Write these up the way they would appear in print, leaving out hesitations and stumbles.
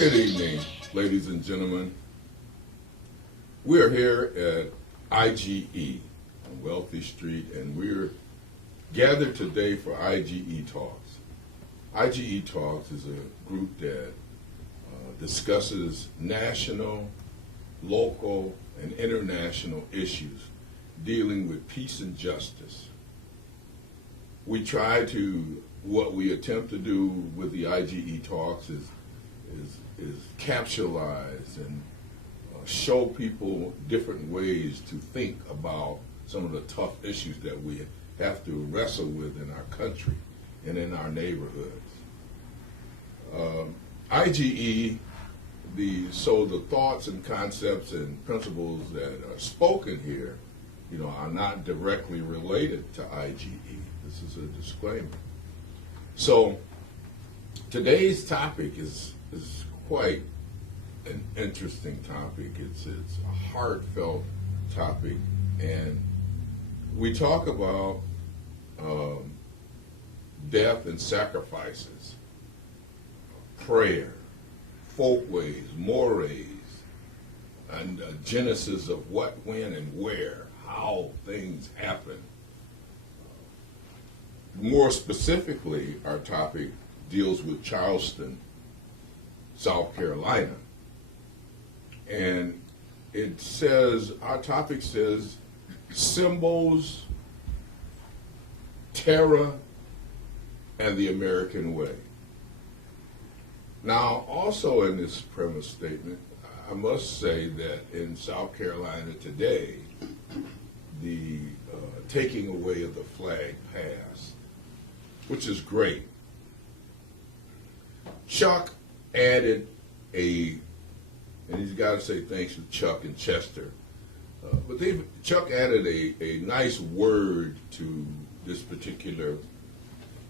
Good evening, ladies and gentlemen. We're here at IGE on Wealthy Street, and we're gathered today for IGE Talks. IGE Talks is a group that discusses national, local, and international issues dealing with peace and justice. We try to, what we attempt to do with the IGE Talks is capsulize and show people different ways to think about some of the tough issues that we have to wrestle with in our country and in our neighborhoods. IGE, so the thoughts and concepts and principles that are spoken here, are not directly related to IGE. This is a disclaimer. So today's topic is quite an interesting topic. It's a heartfelt topic, and we talk about death and sacrifices, prayer, folkways, mores, and genesis of what, when, and where, how things happen. More specifically, our topic deals with Charleston, South Carolina. And it says, our topic says, symbols, terror, and the American way. Now, also in this premise statement, I must say that in South Carolina today, the taking away of the flag passed, which is great. Chuck added and he's got to say thanks to Chuck and Chester, but Chuck added a nice word to this particular.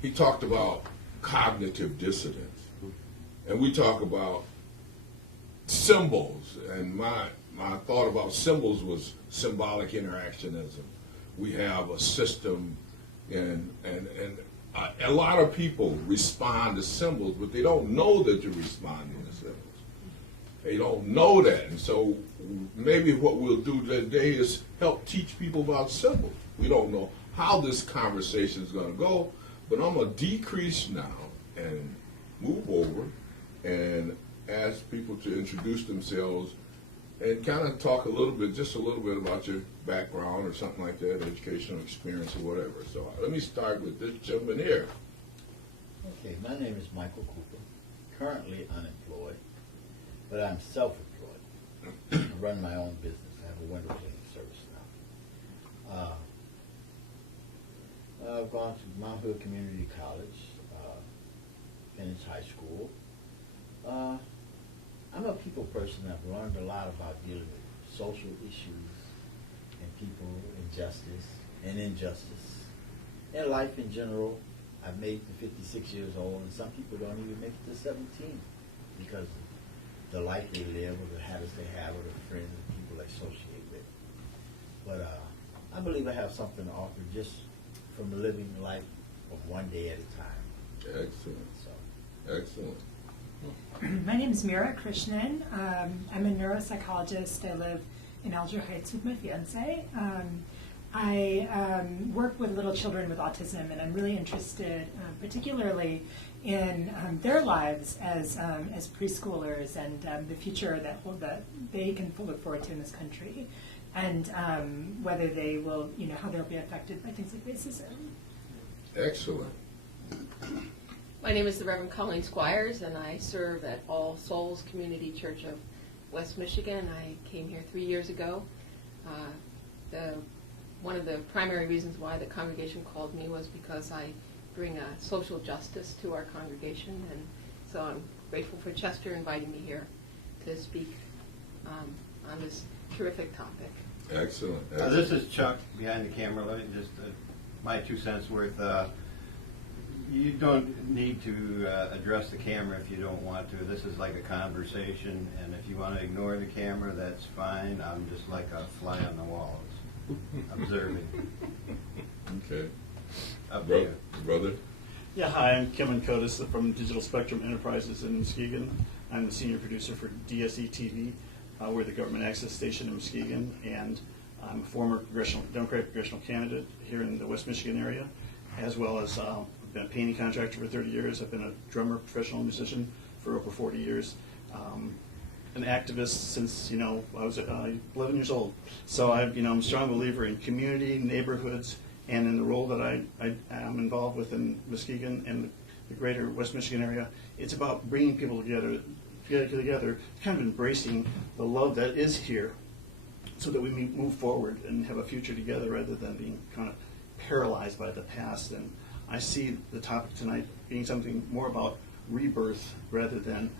He talked about cognitive dissonance, and we talk about symbols, and my thought about symbols was symbolic interactionism. We have a system, and a lot of people respond to symbols, but they don't know that you're responding to symbols. They don't know that, and so maybe what we'll do today is help teach people about symbols. We don't know how this conversation is going to go, but I'm going to decrease now and move over and ask people to introduce themselves and kind of talk just a little bit about your background or something like that, educational experience or whatever. So let me start with this gentleman here. Okay, my name is Michael Cooper, currently unemployed, but I'm self-employed. I run my own business. I have a window cleaning service now. I've gone to Mount Hood Community College, finished high school. I'm a people person. I've learned a lot about dealing with social issues and people, injustice and injustice, and life in general. I've made it to 56 years old, and some people don't even make it to 17 because of the life they live or the habits they have or the friends and people they associate with. But I believe I have something to offer just from living life from one day at a time. Excellent. So. Excellent. My name is Meera Krishnan. I'm a neuropsychologist. I live in Alger Heights with my fiance. I work with little children with autism, and I'm really interested particularly in their lives as preschoolers and the future that they can look forward to in this country, and whether they will, how they'll be affected by things like racism. Excellent. My name is the Reverend Colleen Squires, and I serve at All Souls Community Church of West Michigan. I came here 3 years ago. One of the primary reasons why the congregation called me was because I bring social justice to our congregation, and so I'm grateful for Chester inviting me here to speak on this terrific topic. Excellent. This is Chuck behind the camera. Let me just, my 2 cents worth. You don't need to address the camera if you don't want to. This is like a conversation, and if you want to ignore the camera, that's fine. I'm just like a fly on the wall, observing. Okay. Up to you. Brother? Yeah, hi, I'm Kevin Kotis from Digital Spectrum Enterprises in Muskegon. I'm the senior producer for DSE TV. We're the government access station in Muskegon, and I'm a former Democratic congressional candidate here in the West Michigan area, as well as I've been a painting contractor for 30 years. I've been a drummer, professional musician for over 40 years. An activist since, I was 11 years old. So I'm a strong believer in community, neighborhoods, and in the role that I am involved with in Muskegon and the greater West Michigan area. It's about bringing people together, kind of embracing the love that is here, so that we move forward and have a future together rather than being kind of paralyzed by the past. And I see the topic tonight being something more about rebirth rather than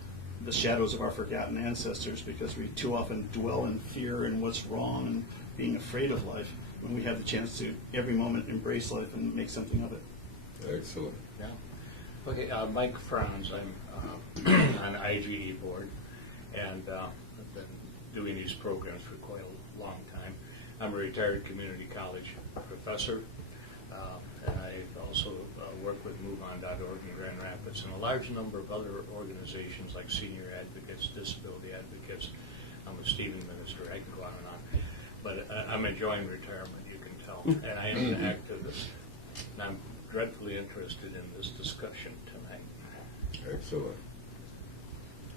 the shadows of our forgotten ancestors, because we too often dwell in fear and what's wrong and being afraid of life when we have the chance to every moment embrace life and make something of it. Excellent. Yeah. Okay, Mike Franz, I'm on IGE board, and I've been doing these programs for quite a long time. I'm a retired community college professor, and I also work with MoveOn.org in Grand Rapids and a large number of other organizations like Senior Advocates, Disability Advocates. I'm a Stephen minister. I can go on and on. But I'm enjoying retirement, you can tell, and I am an activist. And I'm dreadfully interested in this discussion tonight. Excellent.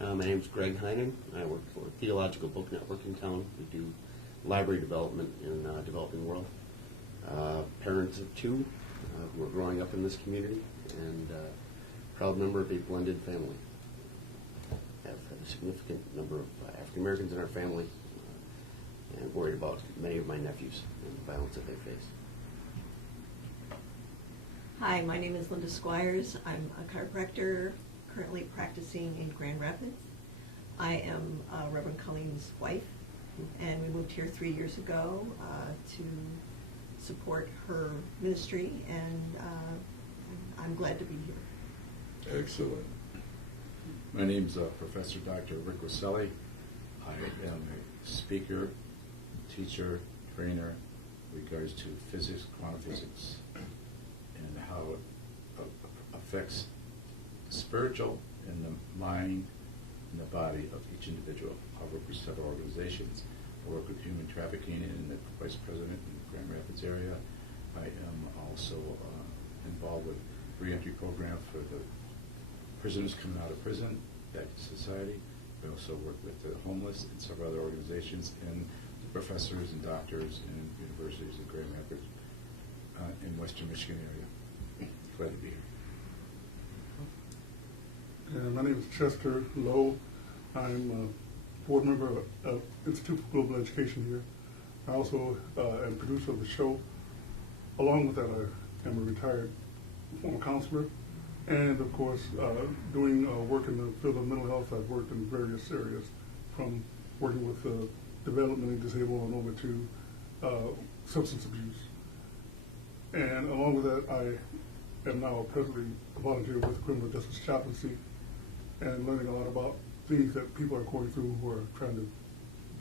My name's Greg Heinen. I work for Theological Book Network in town. We do library development in the developing world. Parents of two who are growing up in this community, and proud member of a blended family. Have a significant number of African Americans in our family, and worried about many of my nephews and the violence that they face. Hi, my name is Linda Squires. I'm a chiropractor currently practicing in Grand Rapids. I am Reverend Colleen's wife, and we moved here 3 years ago to support her ministry, and I'm glad to be here. Excellent. My name's Professor Dr. Rick Rosselli. I am a speaker, teacher, trainer in regards to physics, quantum physics, and how it affects the spiritual and the mind and the body of each individual. I work with several organizations. I work with human trafficking and the vice president in the Grand Rapids area. I am also involved with reentry program for the prisoners coming out of prison, back to society. We also work with the homeless and several other organizations and the professors and doctors and universities in Grand Rapids in Western Michigan area. Glad to be here. My name is Chester Lowe. I'm a board member of Institute for Global Education here. I also am producer of the show. Along with that, I am a retired former counselor, and of course, doing work in the field of mental health. I've worked in various areas, from working with developmentally disabled on over to substance abuse. And along with that, I am now presently a volunteer with Criminal Justice Chaplaincy, and learning a lot about things that people are going through who are trying to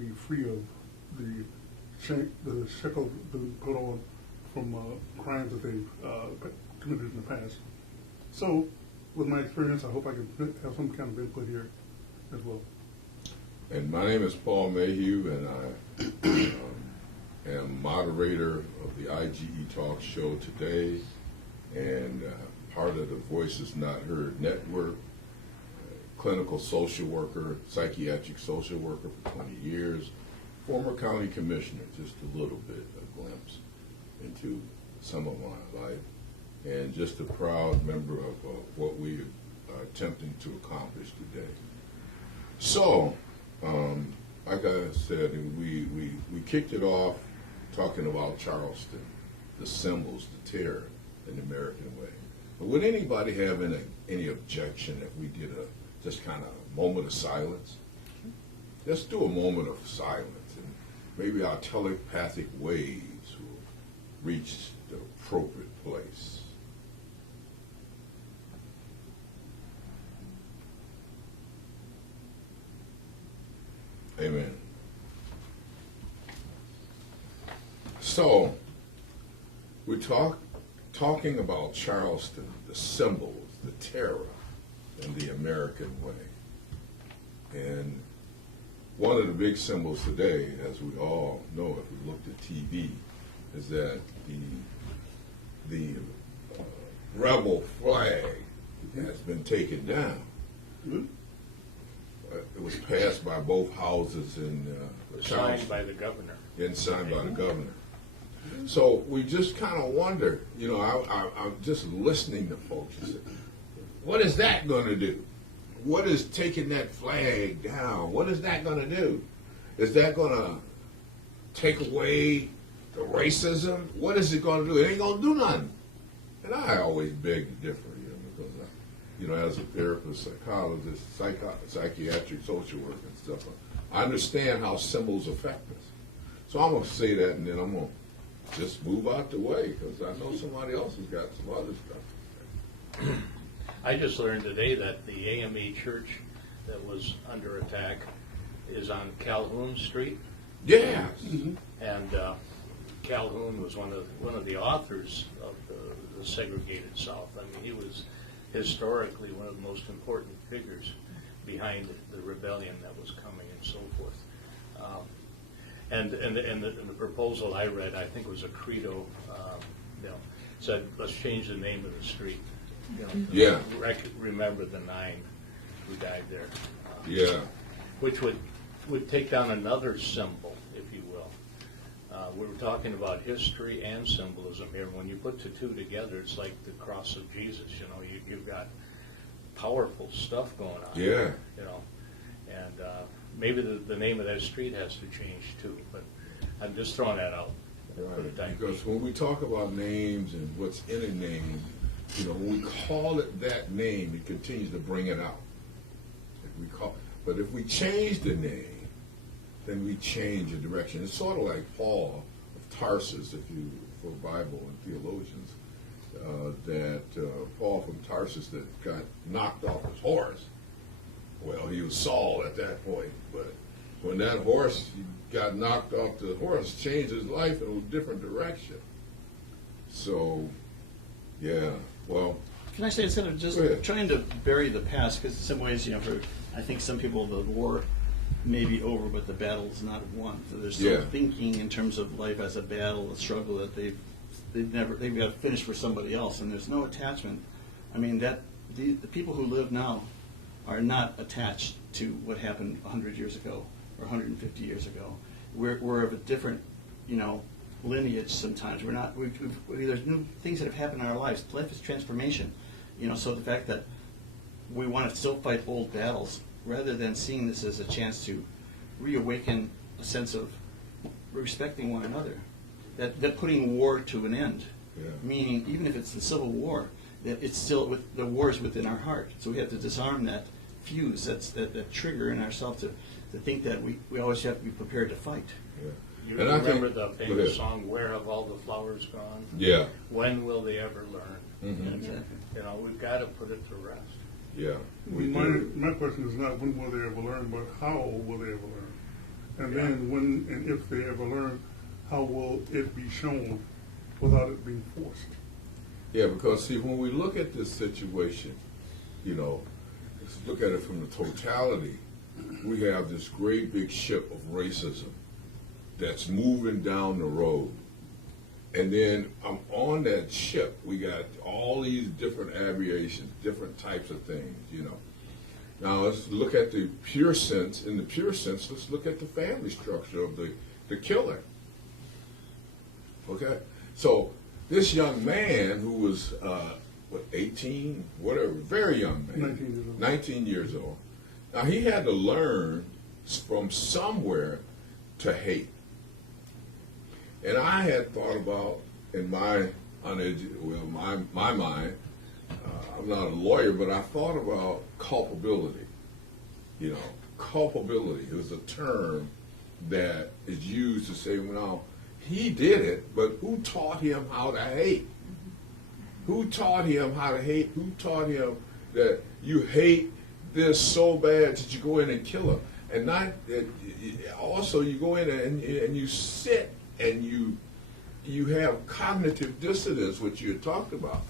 be free of the shackles being put on from crimes that they've committed in the past. So, with my experience, I hope I can have some kind of input here as well. And my name is Paul Mayhew, and I am moderator of the IGE Talks show today, and part of the Voices Not Heard Network, clinical social worker, psychiatric social worker for 20 years, former county commissioner, just a little bit, a glimpse into some of my life, and just a proud member of what we are attempting to accomplish today. So, like I said, we kicked it off talking about Charleston, the symbols, the terror in the American way. But would anybody have any objection if we did just kind of a moment of silence? Let's do a moment of silence, and maybe our telepathic waves will reach the appropriate place. Amen. So, we're talking about Charleston, the symbols, the terror in the American way. And one of the big symbols today, as we all know if we looked at TV, is that the rebel flag has been taken down. It was passed by both houses in Charleston. Signed by the governor. And signed by the governor. So we just kind of wonder, you know, I'm just listening to folks. What is that going to do? What is taking that flag down? What is that going to do? Is that going to take away the racism? What is it going to do? It ain't going to do nothing. And I always beg to differ, you know, because, you know, as a therapist, psychologist, psychiatric social worker and stuff, I understand how symbols affect us. So I'm going to say that, and then I'm going to just move out the way, because I know somebody else has got some other stuff. I just learned today that the AME church that was under attack is on Calhoun Street. Yes. And Calhoun was one of the authors of the segregated South. I mean, he was historically one of the most important figures behind the rebellion that was coming and so forth. And the proposal I read, I think, was a credo. You know, said let's change the name of the street. You know, Yeah. Remember the 9 who died there. Yeah. Which would take down another symbol, if you will. We were talking about history and symbolism here. When you put the two together, it's like the cross of Jesus. You know, you've got powerful stuff going on. Yeah. You know, and maybe the name of that street has to change too. But I'm just throwing that out for the time being. Because when we talk about names and what's in a name, you know, when we call it that name, it continues to bring it out. But if we change the name, then we change the direction. It's sort of like Paul of Tarsus, for Bible and theologians, Paul from Tarsus that got knocked off his horse. Well, he was Saul at that point, but when that horse got knocked off the horse, changed his life in a different direction. So, yeah, well. Can I say, instead of just trying to bury the past, because in some ways, you know, I think some people, the war may be over, but the battle is not won. So they're still thinking in terms of life as a battle, a struggle that they've got to finish for somebody else, and there's no attachment. I mean, the people who live now are not attached to what happened 100 years ago or 150 years ago. We're of a different, you know, lineage sometimes. We're not. There's new things that have happened in our lives. Life is transformation, you know. So the fact that we want to still fight old battles rather than seeing this as a chance to reawaken a sense of respecting one another, that putting war to an end, meaning even if it's the Civil War, that it's still the war is within our heart. So we have to disarm that fuse, that trigger in ourselves to think that we always have to be prepared to fight. Yeah. You And I remember think, the famous song, "Where Have All the Flowers Gone?" Yeah. When will they ever learn? Mm-hmm. Exactly. You know, we've got to put it to rest. Yeah. We My question is not when will they ever learn, but how will they ever learn? And then when and if they ever learn, how will it be shown without it being forced? Yeah, because see, when we look at this situation, you know, let's look at it from the totality. We have this great big ship of racism that's moving down the road. And then on that ship, we got all these different abbreviations, different types of things, you know. Now let's look at the pure sense. In the pure sense, let's look at the family structure of the killer. Okay? So this young man who was, 18, whatever, very young man. 19 years old. Now he had to learn from somewhere to hate. And I had thought about, in my my mind, I'm not a lawyer, but I thought about culpability. You know, culpability is a term that is used to say, well, he did it, but who taught him how to hate? Who taught him how to hate? Who taught him that you hate this so bad that you go in and kill him? And not also you go in and you sit and you have cognitive dissonance, which you talked about,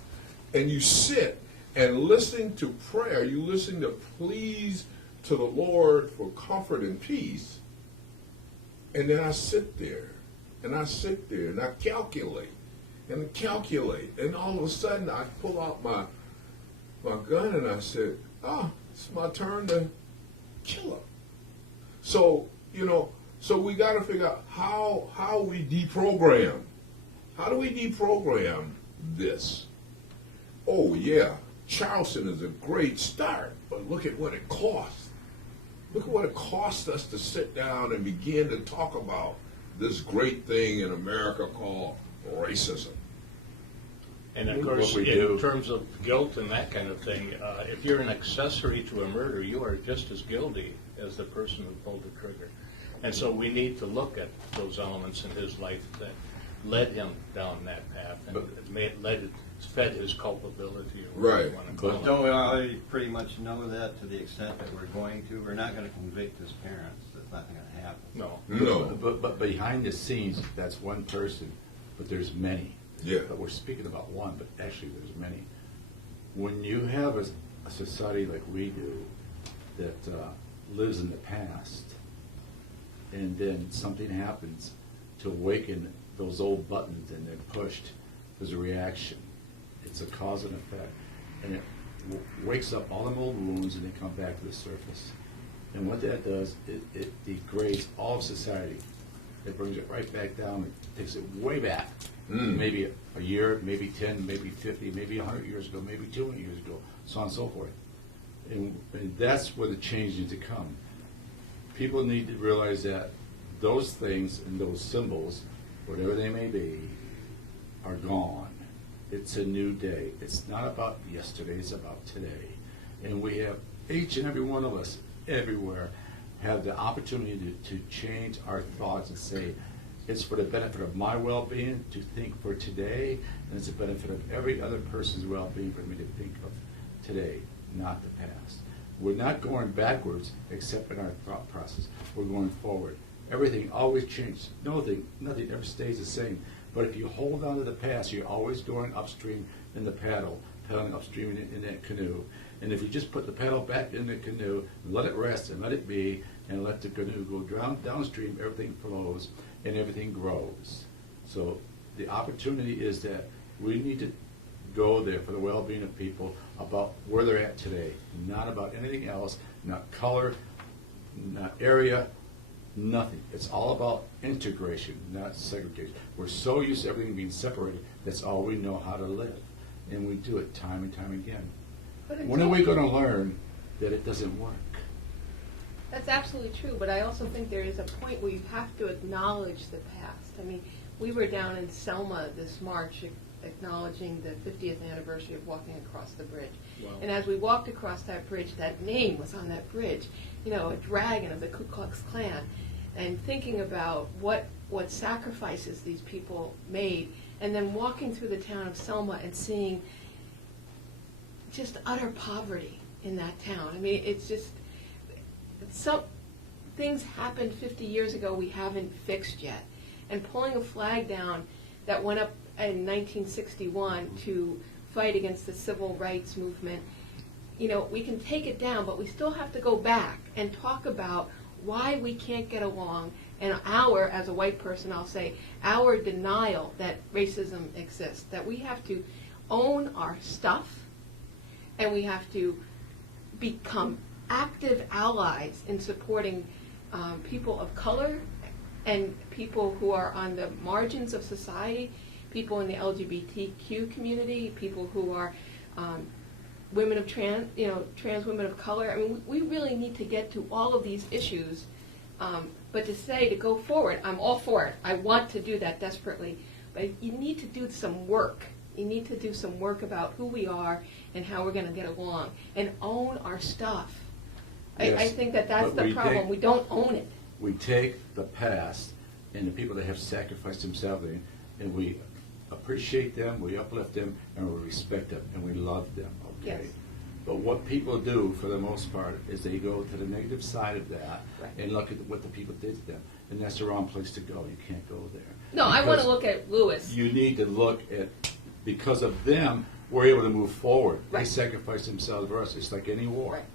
and you sit and listen to prayer. You listen to pleas to the Lord for comfort and peace, and then I sit there, and I sit there, and I calculate, and all of a sudden I pull out my gun, and I said, it's my turn to kill him. So, so we got to figure out how we deprogram. How do we deprogram this? Oh, yeah, Charleston is a great start, but look at what it costs. Look at what it costs us to sit down and begin to talk about this great thing in America called racism. And of course, in terms of guilt and that kind of thing, if you're an accessory to a murder, you are just as guilty as the person who pulled the trigger. And so we need to look at those elements in his life that led him down that path and fed his culpability. Or whatever you want to call it. Don't we already pretty much know that to the extent that we're going to? We're not going to convict his parents. That's not going to happen. No. But behind the scenes, that's one person, but there's many. Yeah. But we're speaking about one, but actually there's many. When you have a society like we do that lives in the past, and then something happens to awaken those old buttons and they're pushed, there's a reaction. It's a cause and effect. And it wakes up all them old wounds and they come back to the surface. And what that does, it degrades all of society. It brings it right back down. It takes it way back. Maybe a year, maybe 10, maybe 50, maybe 100 years ago, maybe 200 years ago, so on and so forth. And that's where the change needs to come. People need to realize that those things and those symbols, whatever they may be, are gone. It's a new day. It's not about yesterday, it's about today. And we have, each and every one of us, everywhere, have the opportunity to change our thoughts and say, it's for the benefit of my well-being to think for today, and it's the benefit of every other person's well-being for me to think of today, not the past. We're not going backwards except in our thought process. We're going forward. Everything always changes. Nothing ever stays the same. But if you hold on to the past, you're always going upstream in the paddling upstream in that canoe. And if you just put the paddle back in the canoe, and let it rest and let it be, and let the canoe go downstream, everything flows and everything grows. So the opportunity is that we need to go there for the well-being of people about where they're at today, not about anything else, not color, not area, nothing. It's all about integration, not segregation. We're so used to everything being separated, that's all we know how to live. And we do it time and time again. When are we going to learn that it doesn't work? That's absolutely true, but I also think there is a point where you have to acknowledge the past. I mean, we were down in Selma this March acknowledging the 50th anniversary of walking across the bridge. Wow. And as we walked across that bridge, that name was on that bridge, a dragon of the Ku Klux Klan, and thinking about what sacrifices these people made, and then walking through the town of Selma and seeing just utter poverty in that town. I mean, it's just, some things happened 50 years ago we haven't fixed yet. And pulling a flag down that went up in 1961 to fight against the civil rights movement, we can take it down, but we still have to go back and talk about why we can't get along, and as a white person, I'll say, our denial that racism exists, that we have to own our stuff, and we have to become active allies in supporting people of color and people who are on the margins of society, people in the LGBTQ community, people who are women of trans women of color. I mean, we really need to get to all of these issues. But to go forward, I'm all for it. I want to do that desperately. But you need to do some work. You need to do some work about who we are and how we're going to get along and own our stuff. Yes, I think that's the problem. We don't own it. We take the past and the people that have sacrificed themselves, and we appreciate them, we uplift them, and we respect them, and we love them, okay? Yes. But what people do, for the most part, is they go to the negative side of that Right. and look at what the people did to them. And that's the wrong place to go. You can't go there. No, I want to Because look at Lewis. You need to look at, because of them, we're able to move forward. They Right. sacrificed themselves for us. It's like any war. Right.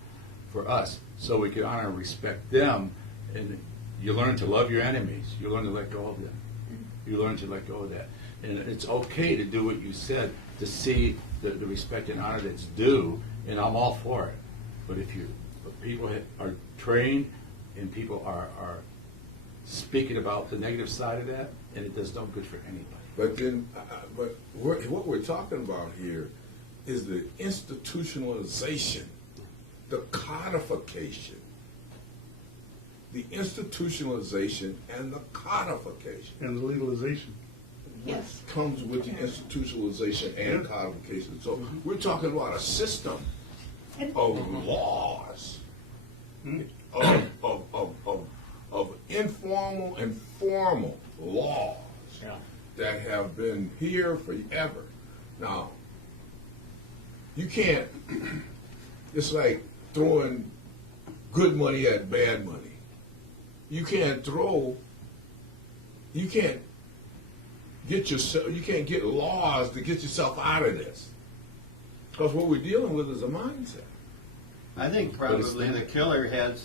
for us, so we can honor and respect them. And you learn to love your enemies. You learn to let go of them. You learn to let go of that. And it's okay to do what you said, to see the respect and honor that's due, and I'm all for it. But if people are trained and people are speaking about the negative side of that, and it does no good for anybody. But then, what we're talking about here is the institutionalization, the codification. The institutionalization and the codification. And the legalization. Yes. Comes with the institutionalization and codification. So we're talking about a system of laws, of informal and formal laws Yeah. that have been here forever. Now, you can't, it's like throwing good money at bad money. You can't get laws to get yourself out of this. Because what we're dealing with is a mindset. I think probably the killer had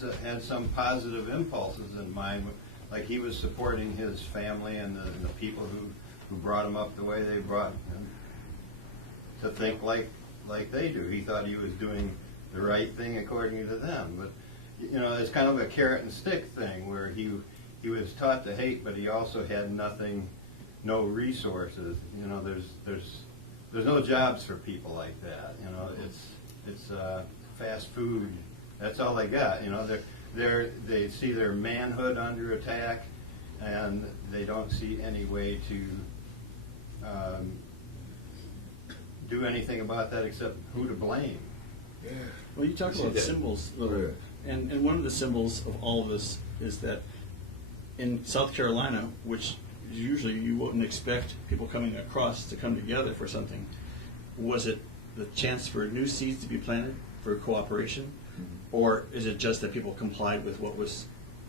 some positive impulses in mind, like he was supporting his family and the people who brought him up the way they brought him to think like they do. He thought he was doing the right thing according to them, but you know, it's kind of a carrot and stick thing where he was taught to hate, but he also had no resources. You know, there's no jobs for people like that. You know, it's fast food. That's all they got. You know, they see their manhood under attack, and they don't see any way to do anything about that except who to blame. Yeah. Well, you talk about symbols, and one of the symbols of all of this is that in South Carolina, which usually you wouldn't expect people coming across to come together for something, was it the chance for new seeds to be planted for cooperation, or is it just that people complied with what was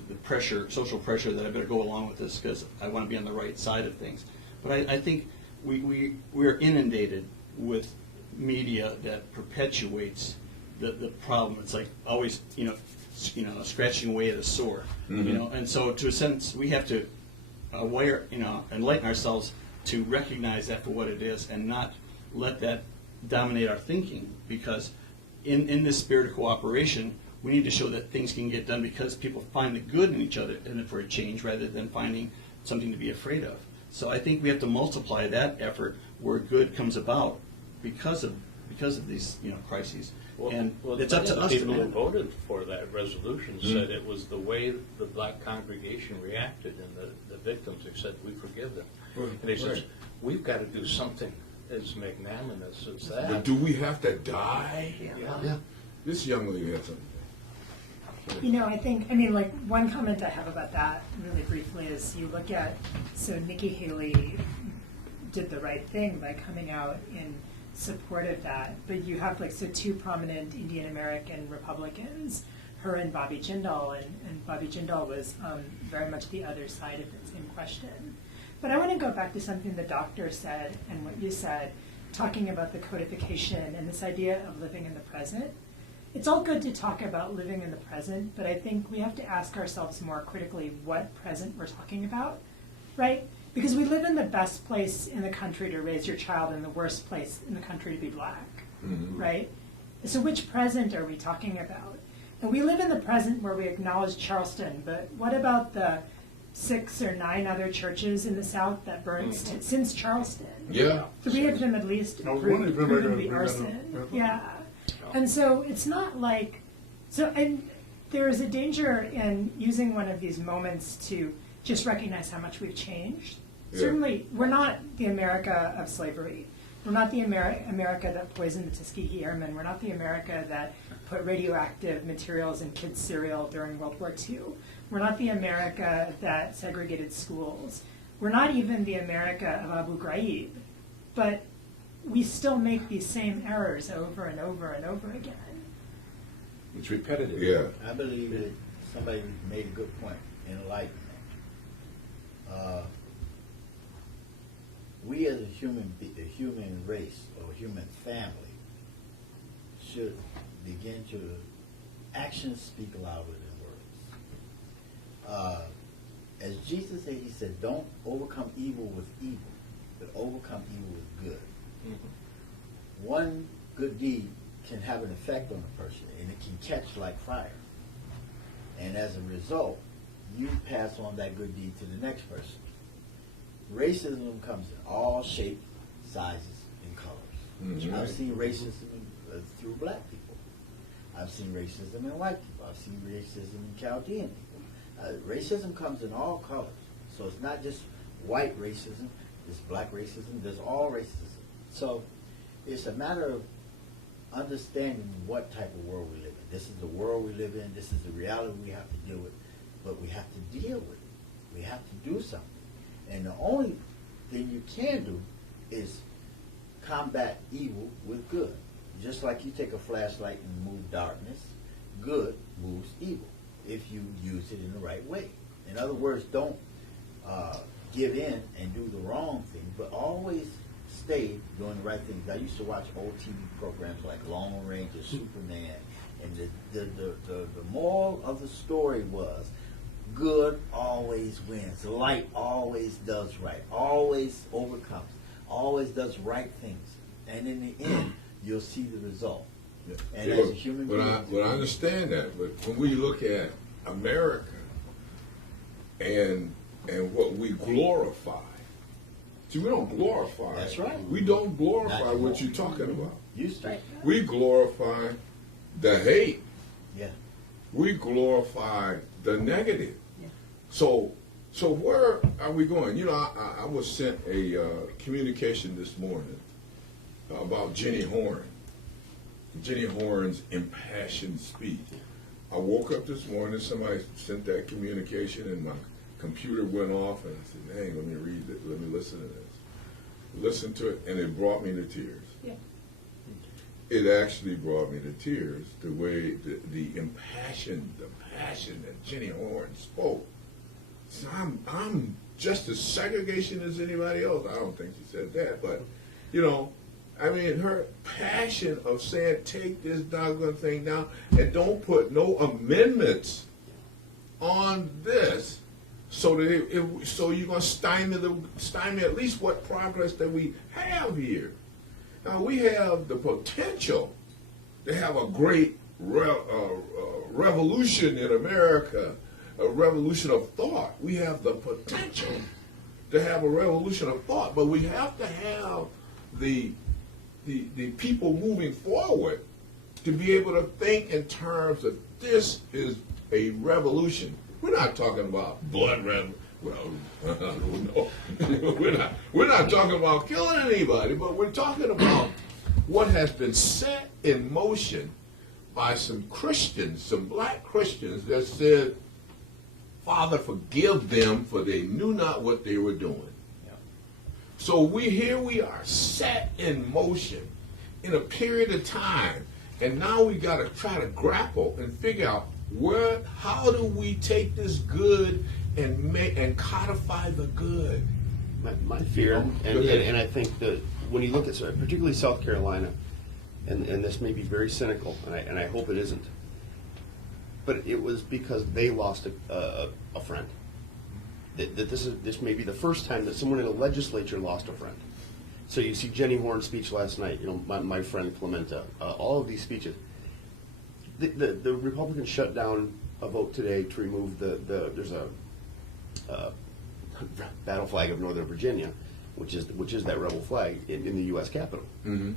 the pressure, social pressure, that I better go along with this because I want to be on the right side of things? But I think we are inundated with media that perpetuates the problem. It's like always, scratching away at a sore, and so to a sense we have to enlighten ourselves to recognize that for what it is and not let that dominate our thinking, because in this spirit of cooperation we need to show that things can get done because people find the good in each other and for a change rather than finding something to be afraid of. So I think we have to multiply that effort where good comes about because of these crises. And it's up to us to people who manage. voted for that resolution said it was the way the black congregation reacted, and the victims, they said, we forgive them. And they said, we've got to do something as magnanimous as that. But do we have to die? Yeah. This young lady had something. Like one comment I have about that really briefly is you look at, so Nikki Haley did the right thing by coming out in support of that, but you have two prominent Indian American Republicans, her and Bobby Jindal, and Bobby Jindal was very much the other side of the same question. But I want to go back to something the doctor said and what you said, talking about the codification and this idea of living in the present. It's all good to talk about living in the present, but I think we have to ask ourselves more critically what present we're talking about, right? Because we live in the best place in the country to raise your child and the worst place in the country to be black, right? So which present are we talking about? And we live in the present where we acknowledge Charleston, but what about the 6 or 9 other churches in the South that burned since Charleston? Yeah. 3 of them at least proven to be arson. Yeah. And so it's not like, and there is a danger in using one of these moments to just recognize how much we've changed. Yeah. Certainly, we're not the America of slavery. We're not the America that poisoned the Tuskegee Airmen. We're not the America that put radioactive materials in kids' cereal during World War II. We're not the America that segregated schools. We're not even the America of Abu Ghraib. But we still make these same errors over and over and over again. It's repetitive. Yeah. I believe that somebody made a good point, enlightenment. We as a human race or human family should begin to actions speak louder than words. As Jesus said, he said, don't overcome evil with evil, but overcome evil with good. Mm-hmm. One good deed can have an effect on a person, and it can catch like fire. And as a result, you pass on that good deed to the next person. Racism comes in all shapes, sizes, and colors. Mhm. I've seen racism through black people. I've seen racism in white people. I've seen racism in Chaldean people. Racism comes in all colors. So it's not just white racism, it's black racism, there's all racism. So it's a matter of understanding what type of world we live in. This is the world we live in, this is the reality we have to deal with, but we have to deal with it. We have to do something. And the only thing you can do is combat evil with good. Just like you take a flashlight and move darkness, good moves evil if you use it in the right way. In other words, don't give in and do the wrong thing, but always stay doing the right things. I used to watch old TV programs like Lone Ranger, Superman, and the moral of the story was good always wins. Light always does right, always overcomes, always does right things. And in the end, you'll see the result. Yeah. And Yeah, as a human being, I understand that, but when we look at America and what we glorify, see, we don't glorify. That's right. We don't glorify Not what anymore. you're talking about. used to. We glorify the hate. Yeah. We glorify the negative. Yeah. So where are we going? You know, I was sent a communication this morning about Jenny Horn. Jenny Horn's impassioned speech. I woke up this morning, somebody sent that communication, and my computer went off, and I said, "Dang, let me read it. Let me listen to this." Listen to it, and it brought me to tears. Yeah. It actually brought me to tears, the way the passion that Jenny Horn spoke. So I'm just as segregation as anybody else. I don't think she said that, but you know, I mean, her passion of saying, take this doggone thing down and don't put no amendments on this, so that so you're gonna stymie at least what progress that we have here. Now we have the potential to have a great revolution in America, a revolution of thought. We have the potential to have a revolution of thought, but we have to have the people moving forward to be able to think in terms of this is a revolution. We're not talking about blood revolution. Well, no, we're not talking about killing anybody, but we're talking about what has been set in motion by some Christians, some black Christians that said, "Father, forgive them, for they knew not what they were doing." So we are set in motion in a period of time, and now we got to try to grapple and figure out how do we take this good and codify the good. My fear, and I think that when you look at particularly South Carolina, and this may be very cynical, and I hope it isn't, but it was because they lost a friend. That this may be the first time that someone in a legislature lost a friend. So you see Jenny Horn's speech last night, you know, my friend Clementa, all of these speeches. The Republicans shut down a vote today to remove there's a battle flag of Northern Virginia, which is that rebel flag in the U.S. Capitol. Mm-hmm.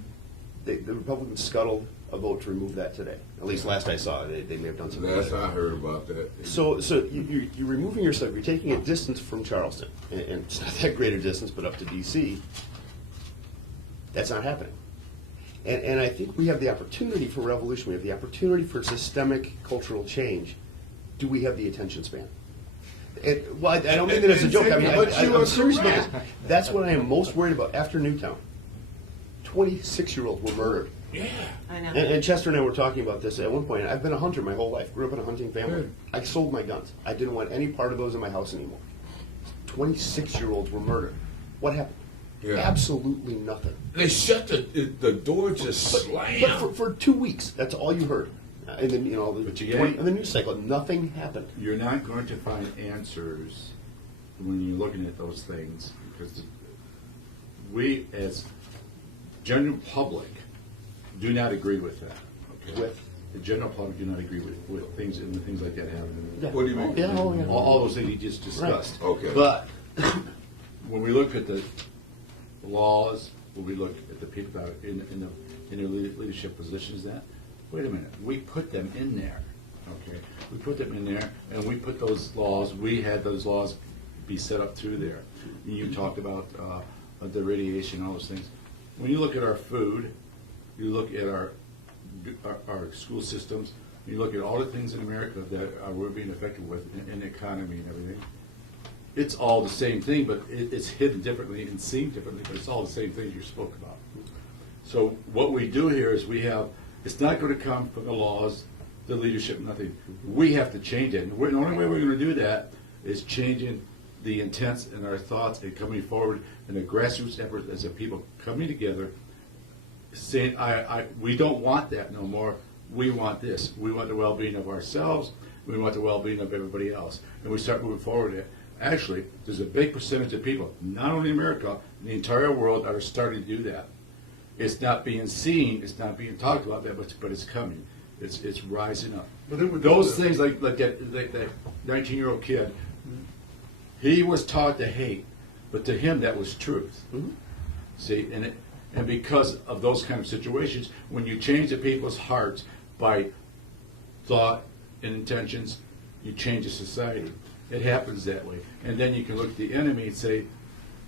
The Republicans scuttled a vote to remove that today. At least last I saw, they may have done something. Last I heard about that. So you're removing yourself. You're taking a distance from Charleston, and it's not that great a distance, but up to D.C. That's not happening. And I think we have the opportunity for revolution. We have the opportunity for systemic cultural change. Do we have the attention span? Well, I don't mean that as a joke. I mean, I'm serious about this. That's what I am most worried about. After Newtown, 26-year-olds were murdered. Yeah. I know. And Chester and I were talking about this at one point. I've been a hunter my whole life. Grew up in a hunting family. I sold my guns. I didn't want any part of those in my house anymore. 26-year-olds were murdered. What happened? Yeah. Absolutely nothing. They shut the door, just slammed. But for 2 weeks, that's all you heard. And then, But you ain't- in the news cycle, nothing happened. You're not going to find answers when you're looking at those things, because we, as general public, do not agree with that. Okay? With? The general public do not agree with things and the things like that happening. Yeah. What do you mean? Yeah. All those things you just discussed. Right. Okay. But when we look at the laws, when we look at the people that are in the leadership positions, wait a minute, we put them in there. Okay, we put them in there, and we put those laws. We had those laws be set up through there. You talked about the radiation, all those things. When you look at our food, you look at our school systems, you look at all the things in America that we're being affected with in the economy and everything. It's all the same thing, but it's hidden differently and seen differently, but it's all the same things you spoke about. So what we do here is it's not going to come from the laws, the leadership, nothing. We have to change it. And the only way we're going to do that is changing the intents and our thoughts and coming forward in a grassroots effort as a people coming together, saying, we don't want that no more. We want this. We want the well-being of ourselves. We want the well-being of everybody else. And we start moving forward. Actually, there's a big percentage of people, not only in America, in the entire world, that are starting to do that. It's not being seen, it's not being talked about, but it's coming. It's rising up. But then we Those do things like that 19-year-old kid, he was taught to hate, but to him that was truth. Mm-hmm. See, and because of those kind of situations, when you change the people's hearts by thought and intentions, you change a society. It happens that way. And then you can look at the enemy and say,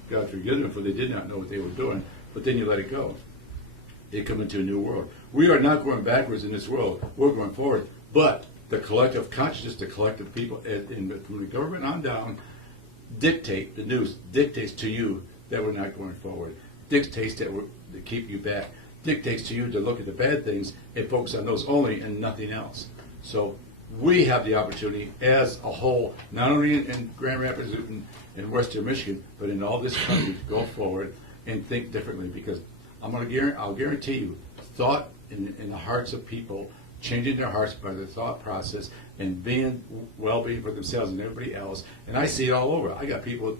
God forgive them, for they did not know what they were doing. But then you let it go. They come into a new world. We are not going backwards in this world. We're going forward. But the collective consciousness, the collective people, from the government on down, dictate, the news dictates to you that we're not going forward. Dictates to keep you back. Dictates to you to look at the bad things and focus on those only and nothing else. So we have the opportunity as a whole, not only in Grand Rapids and Western Michigan, but in all this country, to go forward and think differently. Because I'll guarantee you, thought in the hearts of people, changing their hearts by the thought process and being well-being for themselves and everybody else. And I see it all over. I got people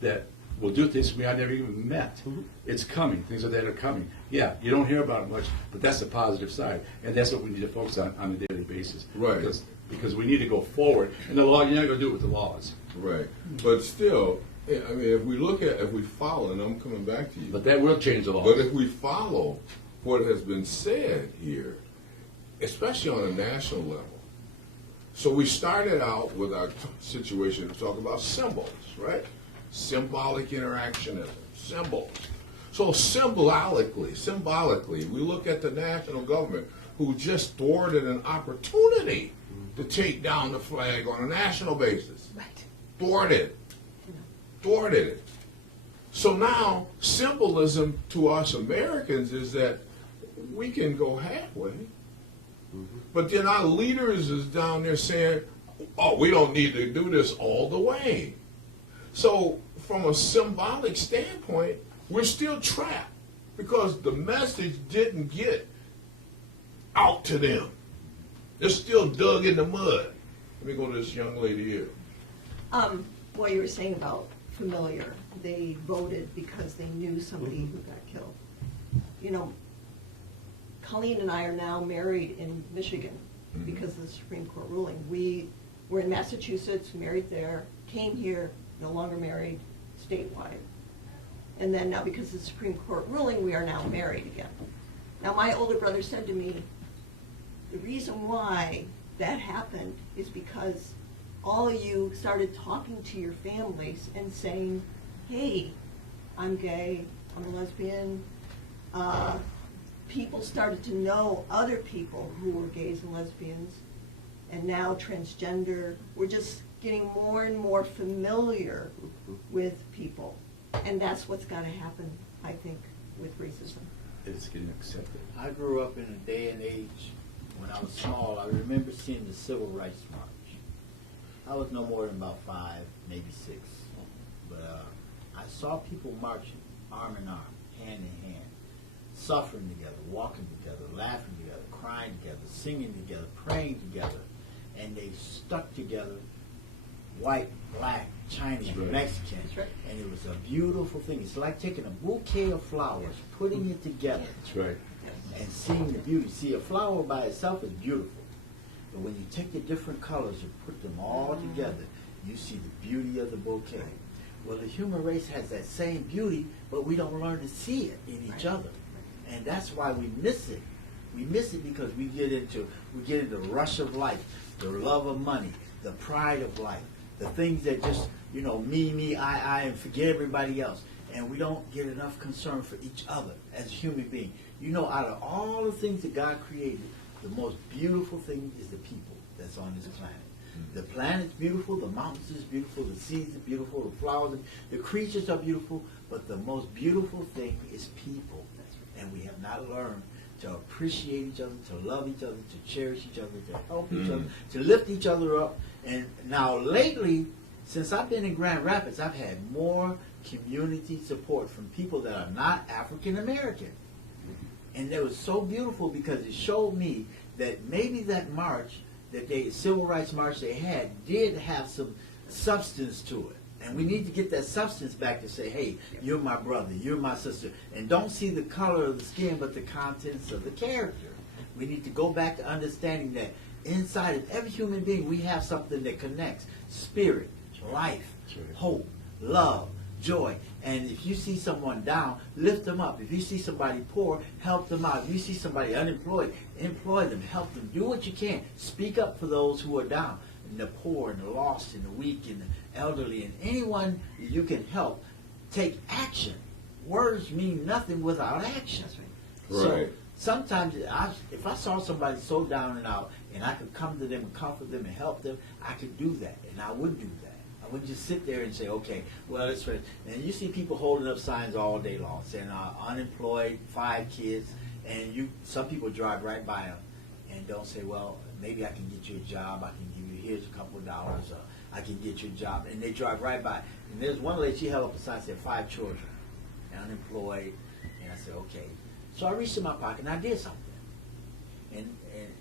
that will do things for me I never even met. Mm-hmm. It's coming. Things like that are coming. Yeah, you don't hear about it much, but that's the positive side. And that's what we need to focus on a daily basis. Right. Because we need to go forward. And the law, you're not going to do it with the laws. Right. But still, I mean, if we follow, and I'm coming back to you. But that will change the law. But if we follow what has been said here, especially on a national level, so we started out with our situation to talk about symbols, right? Symbolic interactionism, symbols. So symbolically, we look at the national government who just thwarted an opportunity to take down the flag on a national basis. Right. Thwarted it. So now symbolism to us Americans is that we can go halfway, but then our leaders is down there saying, oh, we don't need to do this all the way. So from a symbolic standpoint, we're still trapped because the message didn't get out to them. They're still dug in the mud. Let me go to this young lady here. What you were saying about familiar, they voted because they knew somebody who got killed. You know, Colleen and I are now married in Michigan because of the Supreme Court ruling. We were in Massachusetts, married there, came here, no longer married, statewide. And then now because of the Supreme Court ruling, we are now married again. Now my older brother said to me, the reason why that happened is because all of you started talking to your families and saying, hey, I'm gay, I'm a lesbian. People started to know other people who were gays and lesbians, and now transgender. We're just getting more and more familiar with people. And that's what's got to happen, I think, with racism. It's getting accepted. I grew up in a day and age when I was small. I remember seeing the Civil Rights March. I was no more than about 5, maybe 6. But I saw people marching arm in arm, hand in hand. suffering together, walking together, laughing together, crying together, singing together, praying together, and they stuck together, white, black, Chinese, That's right. Mexican, That's right. and it was a beautiful thing. It's like taking a bouquet of flowers, putting it together, That's right. and seeing the beauty. See, a flower by itself is beautiful, but when you take the different colors and put them all together, you see the beauty of the bouquet. Well, the human race has that same beauty, but we don't learn to see it in each other, and that's why we miss it. We miss it because we get into the rush of life, the love of money, the pride of life, the things that just, me, I, and forget everybody else. And we don't get enough concern for each other as human beings. Out of all the things that God created, the most beautiful thing is the people that's on this planet. The planet's beautiful, the mountains is beautiful, the seas are beautiful, the flowers, the creatures are beautiful, but the most beautiful thing is people. And we have not learned to appreciate each other, to love each other, to cherish each other, to help each other, to lift each other up. And now lately, since I've been in Grand Rapids, I've had more community support from people that are not African American. And it was so beautiful because it showed me that maybe that march, civil rights march they had, did have some substance to it. And we need to get that substance back to say, hey, you're my brother, you're my sister. And don't see the color of the skin, but the contents of the character. We need to go back to understanding that inside of every human being, we have something that connects. Spirit, life, hope, love, joy. And if you see someone down, lift them up. If you see somebody poor, help them out. If you see somebody unemployed, employ them, help them. Do what you can. Speak up for those who are down, and the poor and the lost and the weak and the elderly and anyone you can help. Take action. Words mean nothing without action. So Right. sometimes if I saw somebody so down and out and I could come to them and comfort them and help them, I could do that, and I would do that. I wouldn't just sit there and say, okay, well, it's right. And you see people holding up signs all day long saying unemployed, 5 kids, and some people drive right by them and don't say, well, maybe I can get you a job. I can give you, here's a couple of dollars. I can get you a job. And they drive right by. And there's one lady, she held up a sign that said 5 children, unemployed. And I said, okay. So I reached in my pocket and I did something. And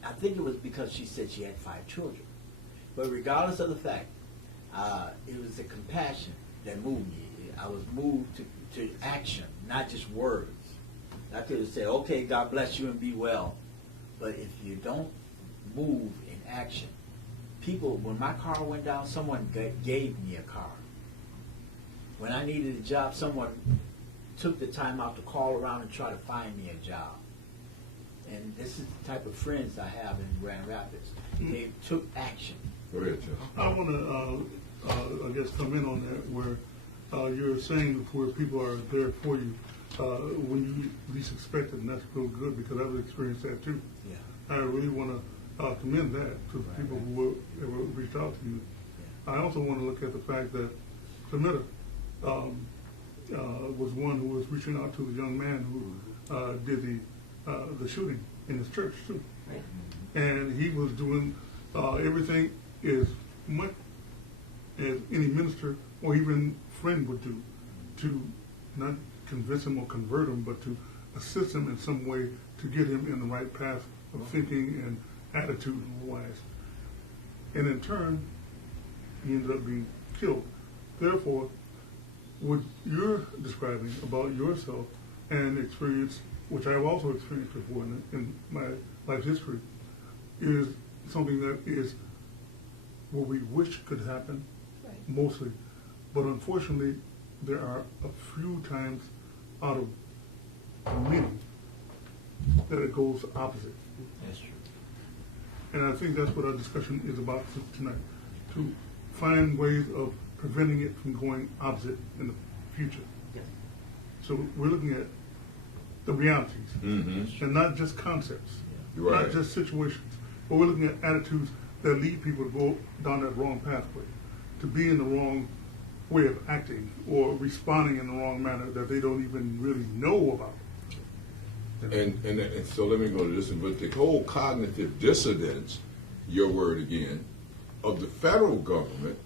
I think it was because she said she had 5 children. But regardless of the fact, it was the compassion that moved me. I was moved to action, not just words. I could have said, okay, God bless you and be well. But if you don't move in action, people, when my car went down, someone gave me a car. When I needed a job, someone took the time out to call around and try to find me a job. And this is the type of friends I have in Grand Rapids. They took action. Go ahead, Jeff. I want to, I guess, come in on that where you're saying where people are there for you when you least expect it, and that's real good because I've experienced that too. Yeah. I really want to commend that to the people who have reached out to you. Yeah. I also want to look at the fact that Clementa was one who was reaching out to the young man who did the shooting in his church too. Right. And he was doing everything as much as any minister or even friend would do to not convince him or convert him, but to assist him in some way to get him in the right path of thinking and attitude and wise. And in turn, he ended up being killed. Therefore, what you're describing about yourself and experience, which I've also experienced before in my life history, is something that is what we wish could happen, mostly. But unfortunately, there are a few times out of many that it goes opposite. That's true. And I think that's what our discussion is about tonight, to find ways of preventing it from going opposite in the future. Yes. So we're looking at the realities, Mm-hmm. and not just concepts, Right. not just situations, but we're looking at attitudes that lead people to go down that wrong pathway, to be in the wrong way of acting or responding in the wrong manner that they don't even really know about. And so let me go to this one. But the whole cognitive dissonance, your word again, of the federal government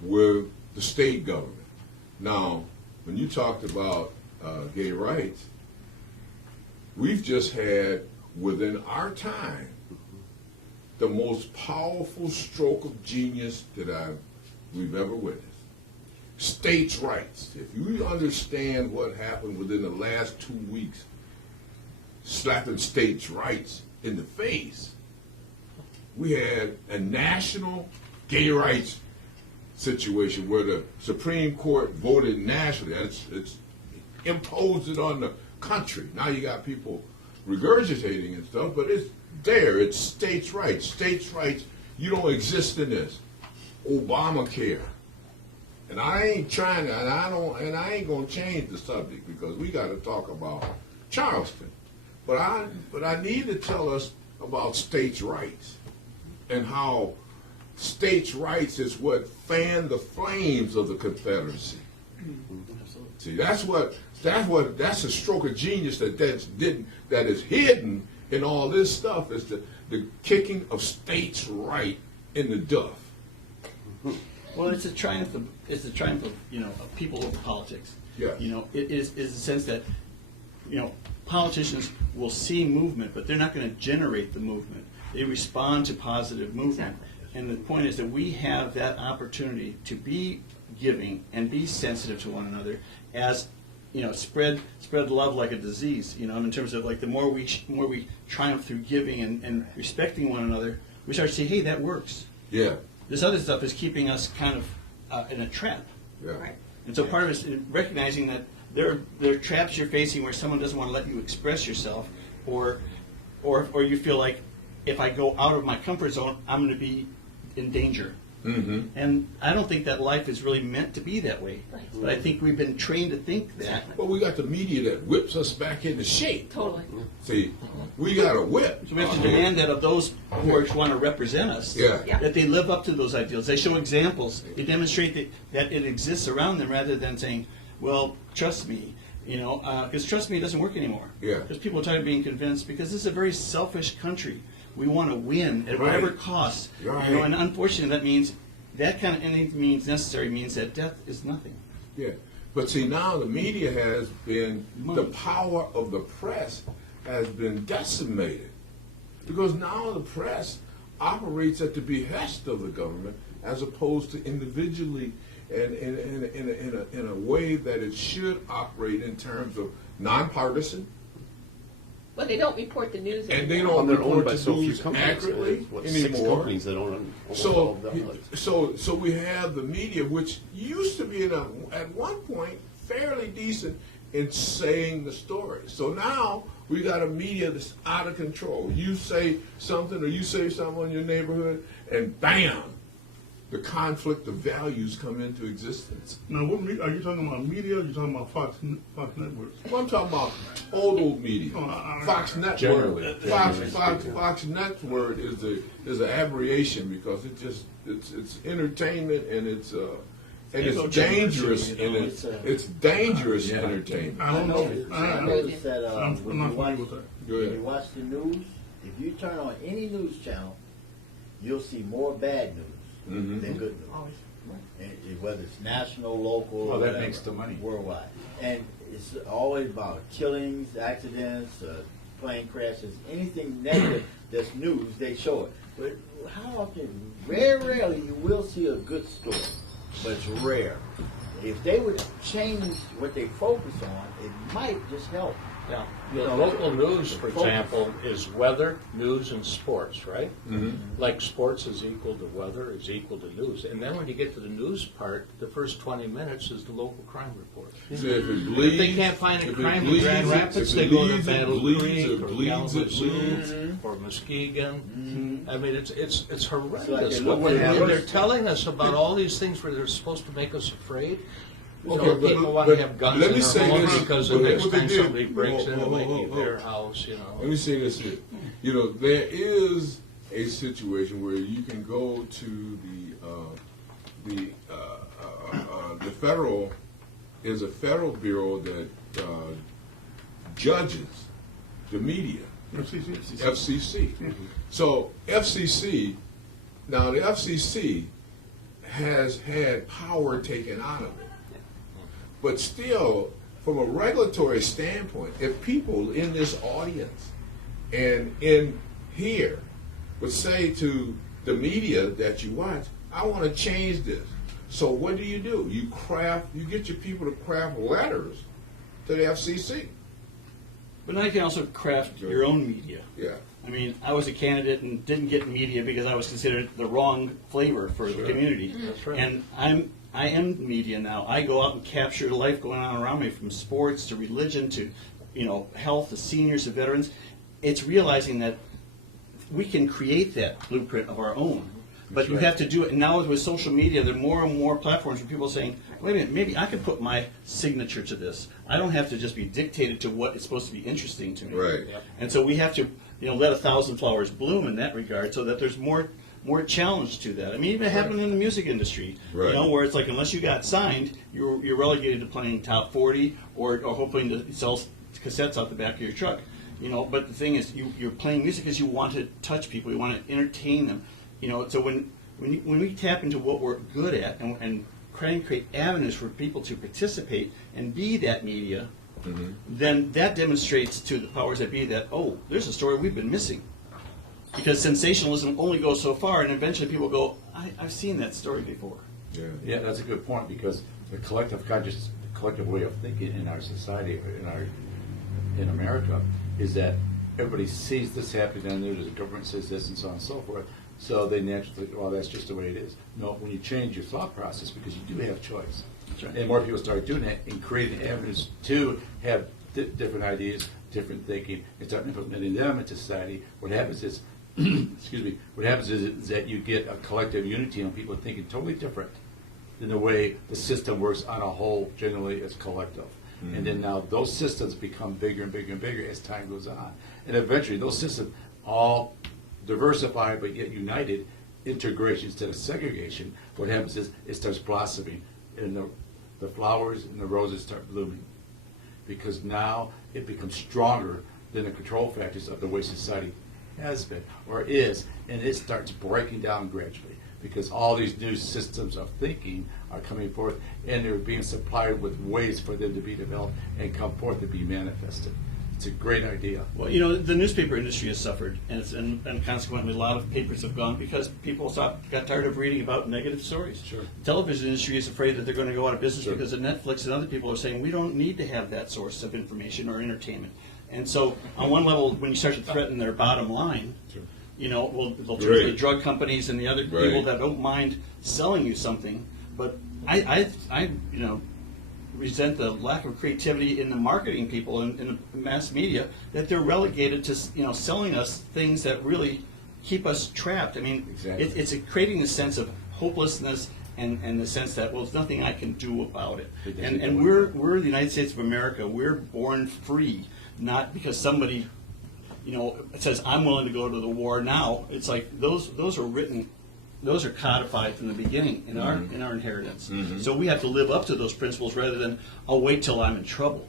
with the state government. Now, when you talked about gay rights, we've just had, within our time, the most powerful stroke of genius that we've ever witnessed. States' rights. If you understand what happened within the last 2 weeks, slapping states' rights in the face, we had a national gay rights situation where the Supreme Court voted nationally. It's imposed it on the country. Now you got people regurgitating and stuff, but it's there. It's states' rights. States' rights. You don't exist in this. Obamacare. And I ain't trying to, and I ain't gonna change the subject because we got to talk about Charleston. But I need to tell us about states' rights and how states' rights is what fanned the flames of the Confederacy. See, that's a stroke of genius that is hidden in all this stuff is the kicking of states' right in the duff. Well, it's a triumph of of people over politics. Yeah. It is the sense that politicians will see movement, but they're not going to generate the movement. They respond to positive movement. Exactly. And the point is that we have that opportunity to be giving and be sensitive to one another as spread love like a disease. In terms of like the more we triumph through giving and respecting one another, we start to say, hey, that works. Yeah. This other stuff is keeping us kind of in a trap. Yeah. Right. And so part of it is recognizing that there are traps you're facing where someone doesn't want to let you express yourself, or you feel like if I go out of my comfort zone, I'm going to be in danger. Mm-hmm. And I don't think that life is really meant to be that way. Right. But I think we've been trained to think that. But we got the media that whips us back into shape. Totally. See, we got a whip. So we have to demand that of those who want to represent us, Yeah. Yeah. that they live up to those ideals. They show examples. They demonstrate that it exists around them rather than saying, well, trust me. Because trust me doesn't work anymore. Yeah. Because people are tired of being convinced, because this is a very selfish country. We want to win at whatever Right. cost. Right. And unfortunately, that means that kind of anything means necessary means that death is nothing. Yeah. But see, now the media has been, Money. the power of the press has been decimated. Because now the press operates at the behest of the government as opposed to individually and in a way that it should operate in terms of nonpartisan. Well, they don't report the news And they anymore. don't They're owned report by the so few news companies. accurately There's, what, anymore. 6 companies that own almost all of the outlets. So we have the media, which used to be at one point fairly decent in saying the story. So now we got a media that's out of control. You say something or you say something in your neighborhood, and bam, the conflict of values come into existence. Now, are you talking about media or are you talking about Fox Networks? Well, I'm talking about total media. Fox Network. Generally. Fox Network is an aberration because it's entertainment and it's dangerous it's dangerous Yeah. entertainment. I don't know. I noticed that I'm when not you familiar watch, with that. Go when ahead. you watch the news, if you turn on any news channel, you'll see more bad news Mhm. than good news. Always. And whether it's national, local, Well, that whatever, makes the money. worldwide. And it's always about killings, accidents, plane crashes, anything negative that's news, they show it. But how often, very rarely, you will see a good story, but it's rare. If they would change what they focus on, it might just help. Yeah, You know, local news, for focus. example, is weather, news, and sports, right? Mhm. Like sports is equal to weather, is equal to news. And then when you get to the news part, the first 20 minutes is the local crime report. So if it bleeds, If they can't find a if it crime in bleeds, Grand if Rapids, it they go to bleeds, it Battle bleeds, Creek it or bleeds, it Kalamazoo bleeds. or Muskegon. I mean, it's horrendous. like What what they're happens- telling us about all these things where they're supposed to make us afraid. Okay, So but- people want to but have guns let in me their say homes this, because but the next what they time did- somebody breaks in, Hold on, it'll hold be on. their house, Let me say this here. There is a situation where you can go to the federal, is a federal bureau that judges the media, FCC. So FCC, now the FCC has had power taken out of it. But still, from a regulatory standpoint, if people in this audience and in here would say to the media that you watch, I want to change this. So what do? You get your people to craft letters to the FCC. But now you can also craft your own media. Yeah. I mean, I was a candidate and didn't get media because I was considered the wrong flavor for the community. That's right. And I am media now. I go out and capture life going on around me, from sports to religion to, health to seniors to veterans. It's realizing that we can create that blueprint of our own. But you have to do it. And now with social media, there are more and more platforms where people are saying, wait a minute, maybe I could put my signature to this. I don't have to just be dictated to what is supposed to be interesting to me. Right. Yep. And so we have to, let 1,000 flowers bloom in that regard, so that there's more challenge to that. I mean, even happened in the music industry, Right. Where it's like, unless you got signed, you're relegated to playing top 40 or hoping to sell cassettes out the back of your truck. But the thing is, you're playing music because you want to touch people, you want to entertain them. So when we tap into what we're good at and create avenues for people to participate and be that media, then that demonstrates to the powers that be that, there's a story we've been missing. Because sensationalism only goes so far, and eventually people go, I've seen that story before. Yeah, that's a good point, because the collective consciousness, the collective way of thinking in our society, in America, is that everybody sees this happening, and the government says this, and so on and so forth. So they naturally think, well, that's just the way it is. No, when you change your thought process, because you do have choice, That's right. and more people start doing that and creating avenues to have different ideas, different thinking, and start implementing them into society, what happens is, excuse me, what happens is that you get a collective unity on people thinking totally different than the way the system works on a whole, generally as collective. And then now those systems become bigger and bigger and bigger as time goes on. And eventually those systems all diversified but yet united, integration instead of segregation. What happens is it starts blossoming, and the flowers and the roses start blooming, because now it becomes stronger than the control factors of the way society has been or is, and it starts breaking down gradually, because all these new systems of thinking are coming forth, and they're being supplied with ways for them to be developed and come forth and be manifested. It's a great idea. Well, the newspaper industry has suffered, and consequently a lot of papers have gone because people got tired of reading about negative stories. Sure. The television industry is afraid that they're going to go out of business Sure. because of Netflix, and other people are saying we don't need to have that source of information or entertainment. And so on one level, when you start to threaten their bottom line, Sure. they'll turn to the Right. drug companies and the other Right. people that don't mind selling you something. But I resent the lack of creativity in the marketing people in the mass media, that they're relegated to selling us things that really keep us trapped. I mean, Exactly. it's creating a sense of hopelessness and the sense that, well, there's nothing I can do about it. It doesn't And go we're the United States of America. We're born free, not because somebody says I'm willing to go to the war now. It's like those are written. Those are codified from the beginning in our inheritance. So we have to live up to those principles rather than I'll wait till I'm in trouble.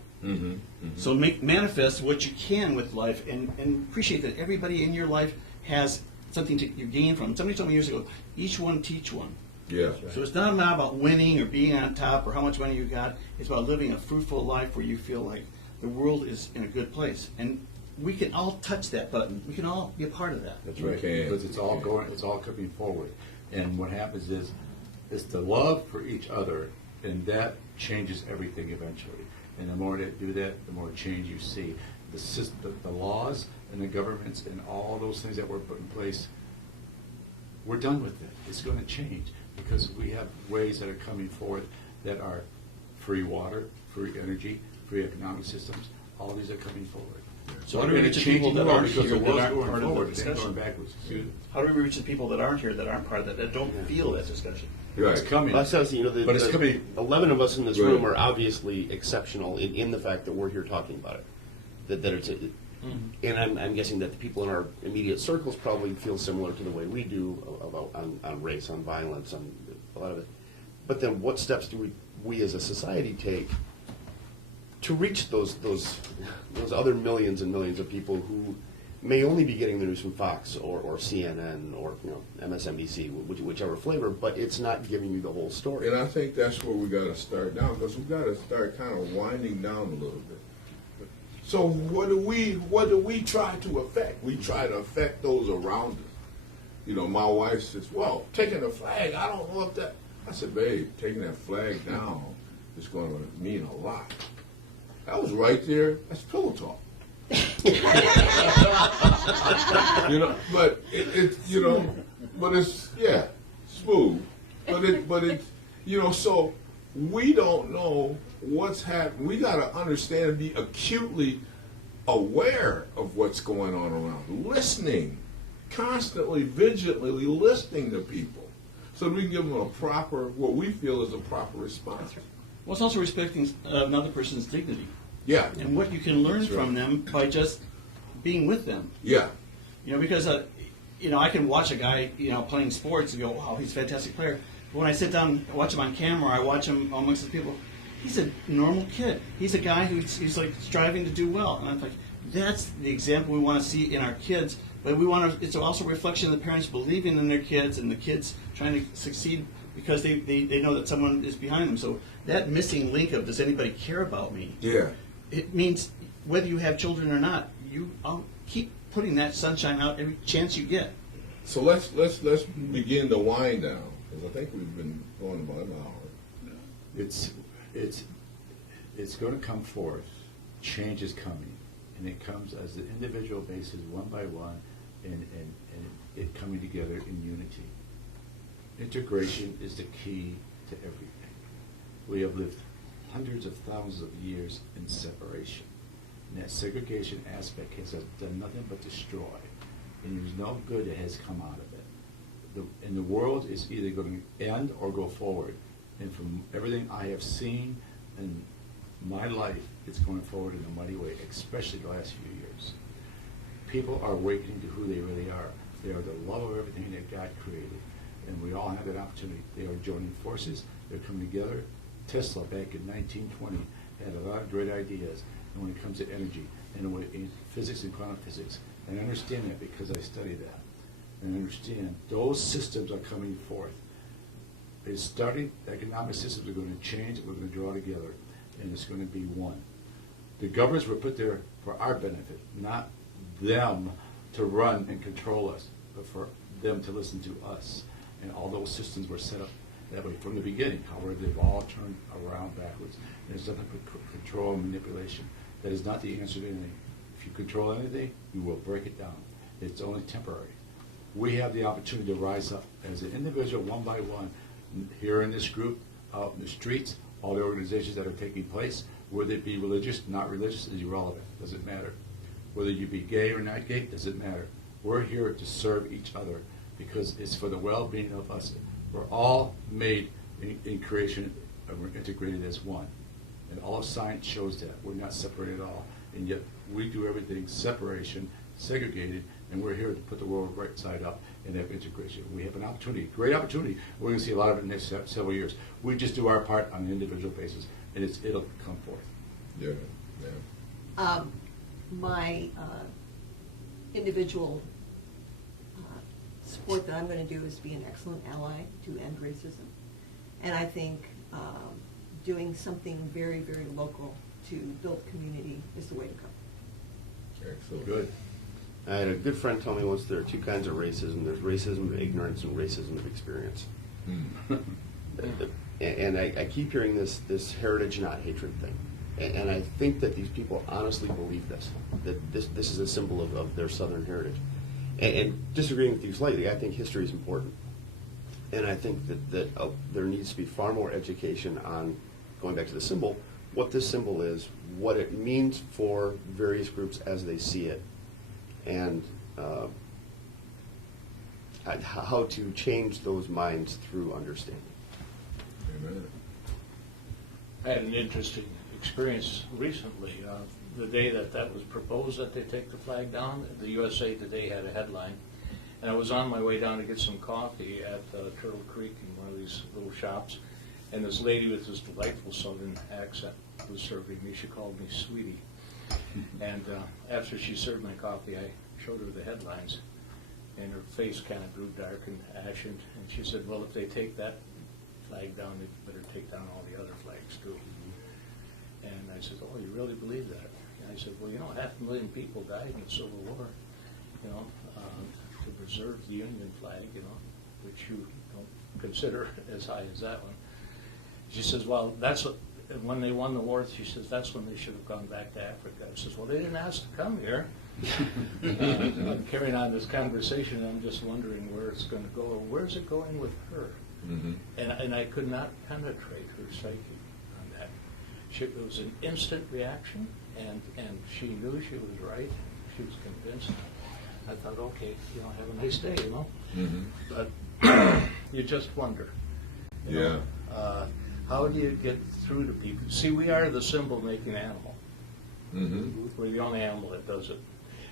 So make manifest what you can with life, and appreciate that everybody in your life has something you gain from. Somebody told me years ago, each one teach one. Yeah. So it's not about winning or being on top or how much money you got. It's about living a fruitful life where you feel like the world is in a good place. And we can all touch that button. We can all be a part of that. That's right, Okay. because it's all coming forward. And what happens is, it's the love for each other, and that changes everything eventually. And the more that do that, the more change you see. The system, the laws and the governments and all those things that were put in place, we're done with it. It's going to change, because we have ways that are coming forth that are free water, free energy, free economic systems. All these are coming forward. So how do we And reach it's the people changing that the world, aren't because here the that world's aren't going part of the forward, it's not discussion? going backwards. Excuse me. How do we reach the people that aren't here, that aren't part of that don't feel that discussion? It's coming. Well, that sounds, But it's coming. 11 of us in this Right. room are obviously exceptional in the fact that we're here talking about it. That it's, and I'm guessing that the people in our immediate circles probably feel similar to the way we do about on race, on violence, on a lot of it. But then, what steps do we as a society take to reach those other millions and millions of people who may only be getting the news from Fox or CNN or MSNBC, whichever flavor, but it's not giving you the whole story. And I think that's where we got to start down, because we got to start kind of winding down a little bit. So what do we try to affect? We try to affect those around us. You know, my wife says, "Well, taking the flag, I don't know if that." I said, "Babe, taking that flag down is going to mean a lot." That was right there. That's pillow talk. You know, but but it's smooth. But it so we don't know what's happening. We got to understand and be acutely aware of what's going on around, listening, constantly, vigilantly listening to people, so that we can give them a proper, what we feel is a proper response. Well, it's also respecting another person's dignity. Yeah. And what you can learn That's right. from them by just being with them. Yeah. Because I can watch a guy, playing sports and go, wow, he's a fantastic player. But when I sit down and watch him on camera, I watch him amongst the people, he's a normal kid. He's a guy he's like striving to do well. And I'm like, that's the example we want to see in our kids. But it's also a reflection of the parents believing in their kids and the kids trying to succeed because they know that someone is behind them. So that missing link of, does anybody care about me? Yeah. It means whether you have children or not, I'll keep putting that sunshine out every chance you get. So let's begin to wind down, because I think we've been going about an hour. It's going to come forth. Change is coming, and it comes as an individual basis, one by one, and it coming together in unity. Integration is the key to everything. We have lived hundreds of thousands of years in separation, and that segregation aspect has done nothing but destroy, and there's no good that has come out of it. And the world is either going to end or go forward. And from everything I have seen in my life, it's going forward in a mighty way, especially the last few years. People are awakening to who they really are. They are the love of everything that God created. And we all have that opportunity. They are joining forces. They're coming together. Tesla, back in 1920, had a lot of great ideas. And when it comes to energy, and in physics and quantum physics, and I understand that because I study that. And I understand those systems are coming forth. It's starting, economic systems are going to change, we're going to draw together, and it's going to be one. The governments were put there for our benefit, not them to run and control us, but for them to listen to us. And all those systems were set up that way from the beginning. However, they've all turned around backwards. And there's nothing but control and manipulation. That is not the answer to anything. If you control anything, you will break it down. It's only temporary. We have the opportunity to rise up as an individual, one by one, here in this group, out in the streets, all the organizations that are taking place, whether it be religious, not religious, is irrelevant. Doesn't matter. Whether you be gay or not gay, doesn't matter. We're here to serve each other because it's for the well-being of us. We're all made in creation, and we're integrated as one. And all of science shows that. We're not separated at all. And yet we do everything separation, segregated, and we're here to put the world right side up and have integration. We have an opportunity, great opportunity. We're going to see a lot of it in the next several years. We just do our part on an individual basis, and it'll come forth. Yeah. My individual support that I'm going to do is be an excellent ally to end racism. And I think doing something very, very local to build community is the way to go. Excellent. Good. I had a good friend tell me once there are two kinds of racism. There's racism of ignorance and racism of experience. And I keep hearing this heritage, not hatred thing. And I think that these people honestly believe this, that this is a symbol of their Southern heritage. And disagreeing with you slightly, I think history is important. And I think that there needs to be far more education on, going back to the symbol, what this symbol is, what it means for various groups as they see it, and how to change those minds through understanding. Amen. I had an interesting experience recently. The day that was proposed that they take the flag down, the USA Today had a headline, and I was on my way down to get some coffee at Turtle Creek in one of these little shops, and this lady with this delightful Southern accent was serving me. She called me sweetie. And after she served my coffee, I showed her the headlines, and her face kind of grew dark and ashen, and she said, well, if they take that flag down, they better take down all the other flags too. And I said, oh, you really believe that? And I said, well, 500,000 people died in the Civil War, to preserve the Union flag, which you don't consider as high as that one. She says, well, when they won the war, she says, that's when they should have gone back to Africa. I says, well, they didn't ask to come here. I'm carrying on this conversation, and I'm just wondering where it's going to go. Where's it going with her? Mm-hmm. And I could not penetrate her psyche on that. It was an instant reaction, and she knew she was right. She was convinced. I thought, okay, have a nice day, Mm-hmm. But you just wonder. Yeah. How do you get through to people? See, we are the symbol-making animal. Mm-hmm. We're the only animal that does it.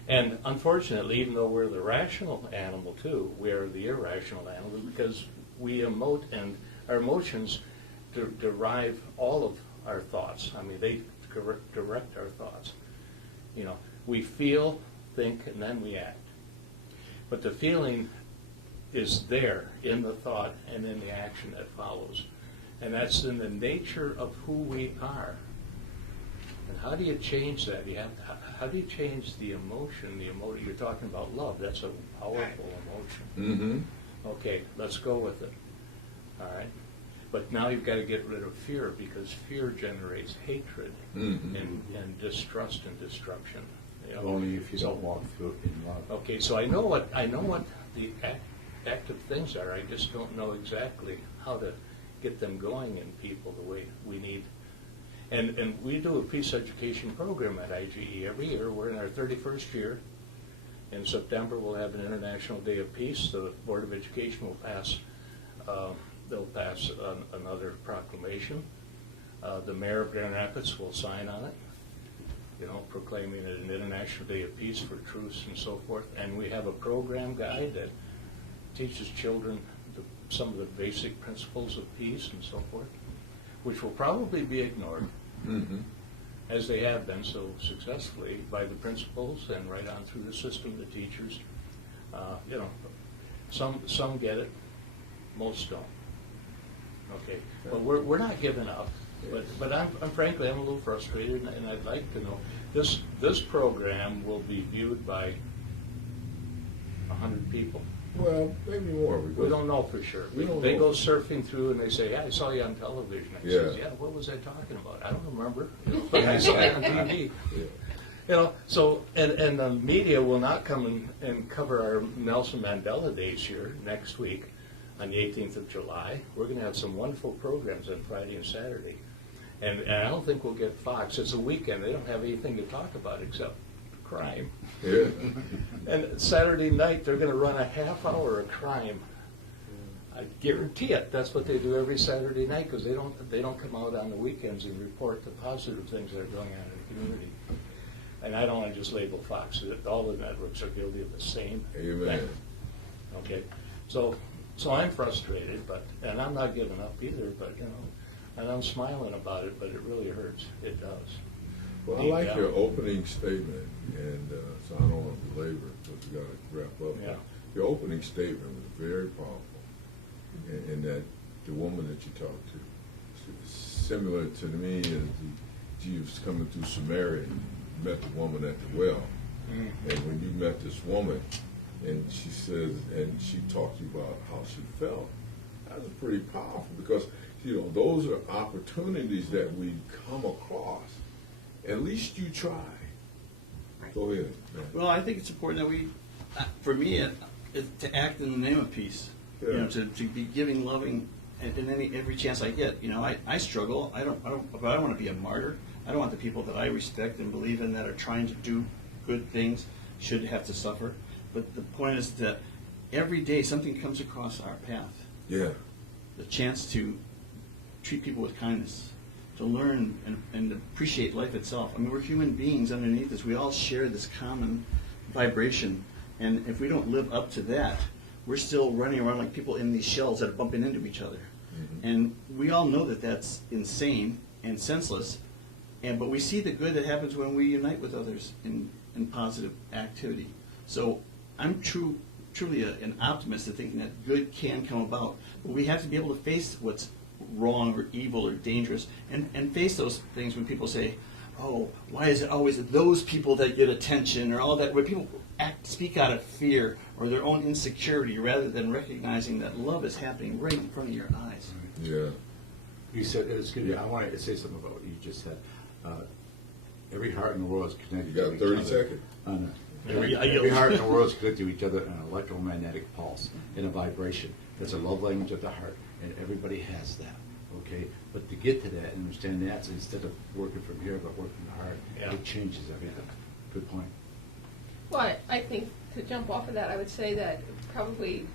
And unfortunately, even though we're the rational animal too, we are the irrational animal because we emote, and our emotions derive all of our thoughts. I mean, they direct our thoughts. We feel, think, and then we act. But the feeling is there in the thought and in the action that follows. And that's in the nature of who we are. And how do you change that? How do you change the emotion? You're talking about love. That's a powerful emotion. Mm-hmm. Okay, let's go with it. All right? But now you've got to get rid of fear, because fear generates hatred Mm-hmm. and distrust and destruction. Only if you don't walk through in love. Okay, so I know what the active things are. I just don't know exactly how to get them going in people the way we need. And we do a peace education program at IGE every year. We're in our 31st year. In September, we'll have an International Day of Peace. The Board of Education will pass, they'll pass another proclamation. The mayor of Grand Rapids will sign on it, proclaiming it an International Day of Peace for truce and so forth. And we have a program guide that teaches children some of the basic principles of peace and so forth, which will probably be ignored, Mm-hmm. as they have been so successfully by the principals and right on through the system, the teachers. Some get it, most don't. Okay, but we're not giving up. But I'm frankly, I'm a little frustrated, and I'd like to know, this program will be viewed by 100 people. Well, maybe more. We don't know for sure. We don't They know. go surfing through and they say, yeah, I saw you on television. I Yeah. says, yeah, what was I talking about? I don't remember. But I saw it on TV. Yeah. So, and the media will not come and cover our Nelson Mandela Days here next week on the 18th of July. We're going to have some wonderful programs on Friday and Saturday. And I don't think we'll get Fox. It's a weekend. They don't have anything to talk about except crime. Yeah. And Saturday night, they're going to run a half hour of crime. I guarantee it. That's what they do every Saturday night, because they don't come out on the weekends and report the positive things that are going on in the community. And I don't want to just label Fox. All the networks are guilty of the same Amen. thing. Okay, so I'm frustrated, and I'm not giving up either. But and I'm smiling about it, but it really hurts. It does. Well, I Deep like down. your opening statement, and so I don't want to belabor it because we got to wrap up. Yeah. Your opening statement was very powerful, in that the woman that you talked to, similar to me as she was coming through Samaria, and met the woman at the well, and when you met this woman, and she says, and she talked to you about how she felt, that was pretty powerful, because those are opportunities that we come across. At least you try. Go ahead, man. Well, I think it's important that we, for me, to act in the name of peace. Yeah. To be giving, loving, in every chance I get. I struggle. But I don't want to be a martyr. I don't want the people that I respect and believe in that are trying to do good things should have to suffer. But the point is that every day something comes across our path. Yeah. The chance to treat people with kindness, to learn and appreciate life itself. I mean, we're human beings underneath this. We all share this common vibration. And if we don't live up to that, we're still running around like people in these shells that are bumping into each other. Mm-hmm. And we all know that that's insane and senseless. But we see the good that happens when we unite with others in positive activity. So I'm truly an optimist in thinking that good can come about. But we have to be able to face what's wrong or evil or dangerous and face those things when people say, oh, why is it always those people that get attention or all that, where people speak out of fear or their own insecurity rather than recognizing that love is happening right in front of your eyes. Yeah. You said, it's good. I wanted to say something about what you just said. Every heart in the world is connected You got to each 30 other. seconds. I Every heart in the world is connected to each other in an electromagnetic pulse, in a vibration. That's a love language of the heart, and everybody has that. Okay, but to get to that and understand that, so instead of working from here but working from the heart, Yeah. it changes everything. Good point. Well, I think to jump off of that, I would say that probably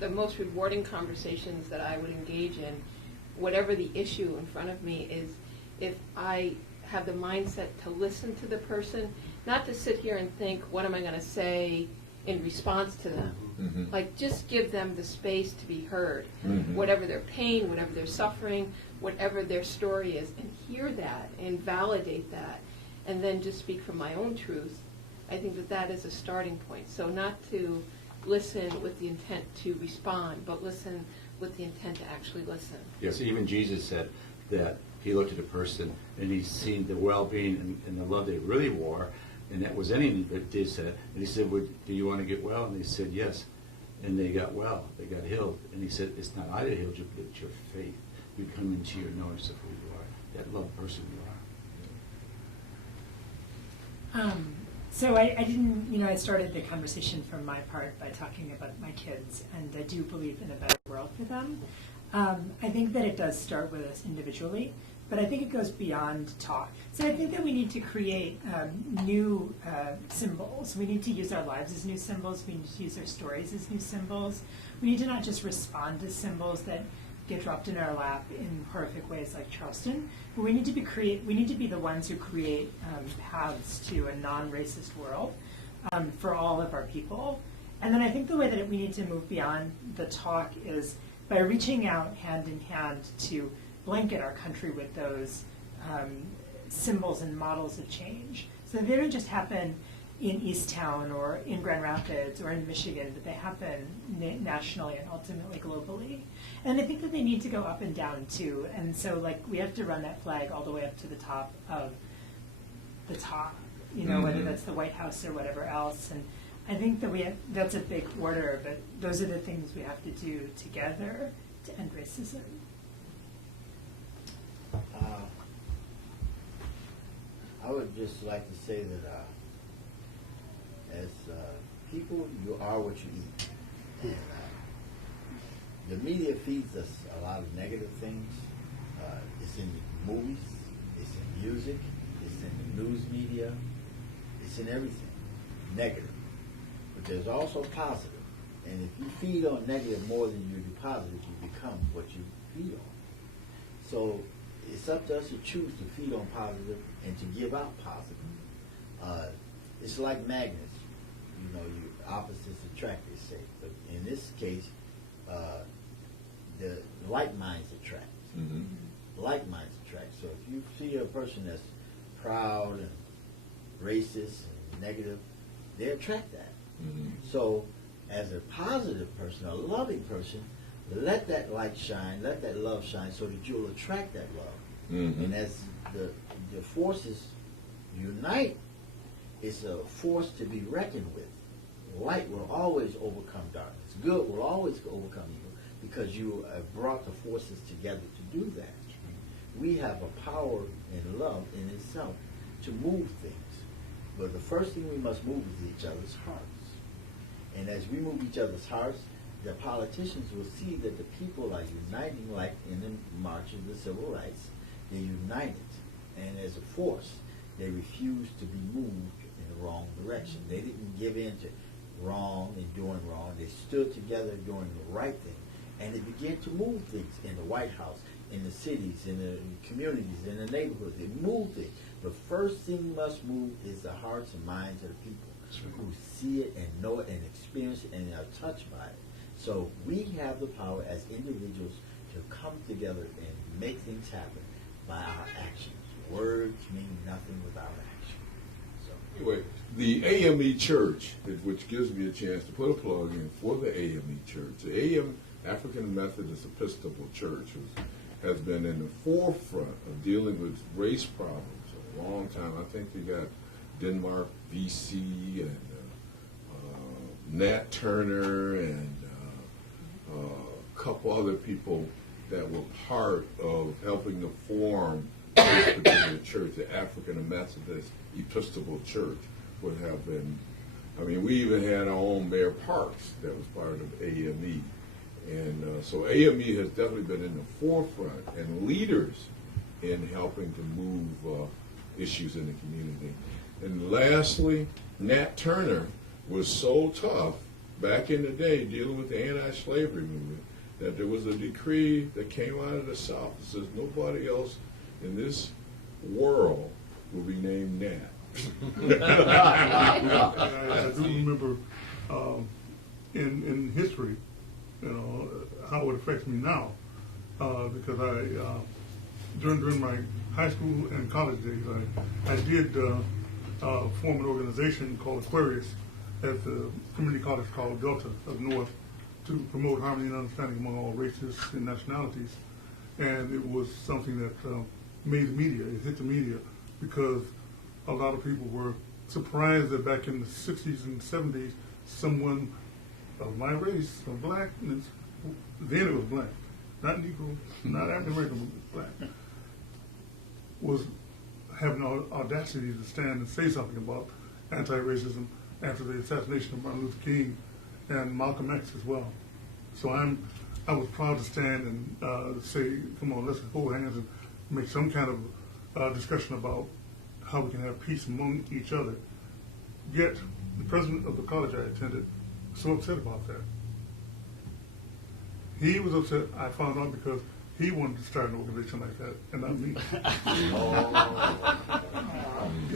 the most rewarding conversations that I would engage in, whatever the issue in front of me, is if I have the mindset to listen to the person, not to sit here and think, what am I going to say in response to them? Mhm. Like, just give them the space to be heard. Mhm. Whatever their pain, whatever their suffering, whatever their story is, and hear that and validate that, and then just speak from my own truth. I think that that is a starting point. So not to listen with the intent to respond, but listen with the intent to actually listen. Yes, even Jesus said that he looked at a person and he seen the well-being and the love they really wore, and that was anything that they said. And he said, do you want to get well? And they said, yes. And they got well. They got healed. And he said, it's not I that healed you, but it's your faith. You come into your knowledge of who you are, that loved person you are. So I didn't, I started the conversation from my part by talking about my kids, and I do believe in a better world for them. I think that it does start with us individually, but I think it goes beyond talk. So I think that we need to create new symbols. We need to use our lives as new symbols. We need to use our stories as new symbols. We need to not just respond to symbols that get dropped in our lap in horrific ways like Charleston, but we need to be the ones who create paths to a non-racist world for all of our people. And then I think the way that we need to move beyond the talk is by reaching out hand in hand to blanket our country with those symbols and models of change. So they don't just happen in Easttown or in Grand Rapids or in Michigan, but they happen nationally and ultimately globally. And I think that they need to go up and down too. And so we have to run that flag all the way up to the top of the top, whether that's the White House or whatever else. And I think that that's a big order, but those are the things we have to do together to end racism. I would just like to say that as people, you are what you eat. And the media feeds us a lot of negative things. It's in the movies, it's in music, it's in the news media, it's in everything, negative. But there's also positive. And if you feed on negative more than you do positive, you become what you feed on. So it's up to us to choose to feed on positive and to give out positive. It's like magnets. Opposites attract, they say. But in this case, the like minds attract. Mm-hmm. Like minds attract. So if you see a person that's proud and racist and negative, they attract that. Mm-hmm. So as a positive person, a loving person, let that light shine, let that love shine so that you'll attract that love. Mm-hmm. And as the forces unite, it's a force to be reckoned with. Light will always overcome darkness. Good will always overcome evil because you have brought the forces together to do that. We have a power and love in itself to move things. But the first thing we must move is each other's hearts. And as we move each other's hearts, the politicians will see that the people are uniting, like in the March of the Civil Rights. They're united. And as a force, they refuse to be moved in the wrong direction. They didn't give in to wrong and doing wrong. They stood together doing the right thing. And they began to move things in the White House, in the cities, in the communities, in the neighborhoods. They moved things. The first thing must move is the hearts and minds of the people who see it and know it and experience it and are touched by it. So we have the power as individuals to come together and make things happen by our actions. Words mean nothing without action. So Anyway, the AME Church, which gives me a chance to put a plug in for the AME Church. The African Methodist Episcopal Church has been in the forefront of dealing with race problems a long time. I think they got Denmark, VC, and Nat Turner, and a couple other people that were part of helping to form this particular church, the African Methodist Episcopal Church would have been. I mean, we even had our own Mayor Parks that was part of AME. And so AME has definitely been in the forefront and leaders in helping to move issues in the community. And lastly, Nat Turner was so tough back in the day dealing with the anti-slavery movement that there was a decree that came out of the South that says nobody else in this world will be named Nat. I do remember in history, you know, how it affects me now, because during my high school and college days, I did form an organization called Aquarius at the community college called Delta of North to promote harmony and understanding among all races and nationalities. And it was something that made the media, it hit the media, because a lot of people were surprised that back in the 60s and 70s, someone of my race, of black, then it was black, not Negro, not African American, but black, was having the audacity to stand and say something about anti-racism after the assassination of Martin Luther King and Malcolm X as well. So I was proud to stand and say, come on, let's hold hands and make some kind of discussion about how we can have peace among each other. Yet, the president of the college I attended was so upset about that. He was upset, I found out, because he wanted to start an organization like that, and not me.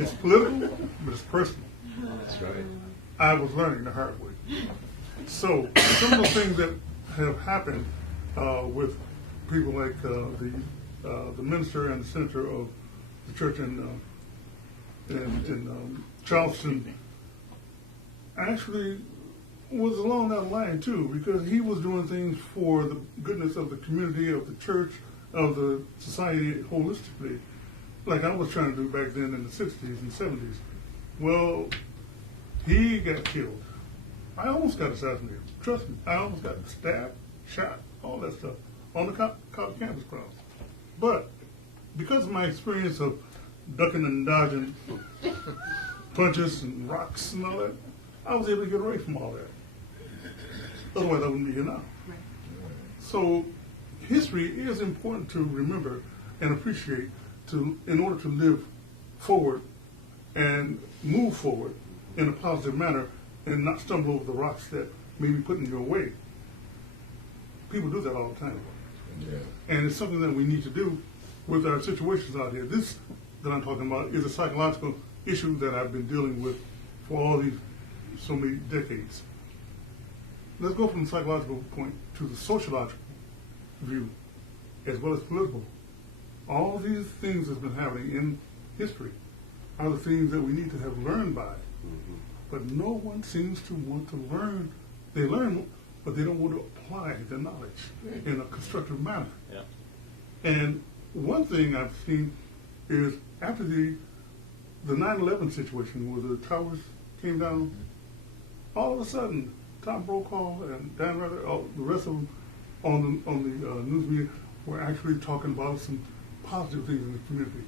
It's political, but it's personal. That's right. I was learning the hard way. So, some of the things that have happened with people like the minister and the senator of the church in Charleston actually was along that line too, because he was doing things for the goodness of the community, of the church, of the society holistically, like I was trying to do back then in the 60s and 70s. Well, he got killed. I almost got assassinated. Trust me, I almost got stabbed, shot, all that stuff on the college campus grounds. But because of my experience of ducking and dodging punches and rocks and all that, I was able to get away from all that. Otherwise, I wouldn't be here now. Right. So, history is important to remember and appreciate in order to live forward and move forward in a positive manner and not stumble over the rocks that may be put in your way. People do that all the time. Yeah. And it's something that we need to do with our situations out here. This that I'm talking about is a psychological issue that I've been dealing with for all these so many decades. Let's go from the psychological point to the sociological view, as well as political. All these things that's been happening in history are the things that we need to have learned by. But no one seems to want to learn. They learn, but they don't want to apply their knowledge in a constructive manner. Yeah. And one thing I've seen is after the 9/11 situation where the towers came down, all of a sudden, Tom Brokaw and Dan Rather, the rest of them on the news media were actually talking about some positive things in the community.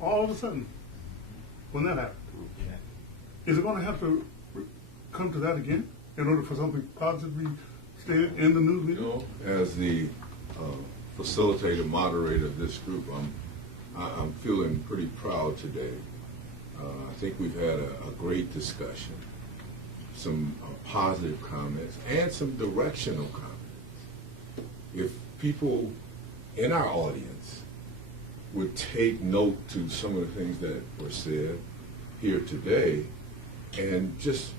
All of a sudden, when that happened. Is it going to have to come to that again in order for something positive to be stated in the news media? You know, as the facilitator, moderator of this group, I'm feeling pretty proud today. I think we've had a great discussion, some positive comments, and some directional comments. If people in our audience would take note to some of the things that were said here today, and just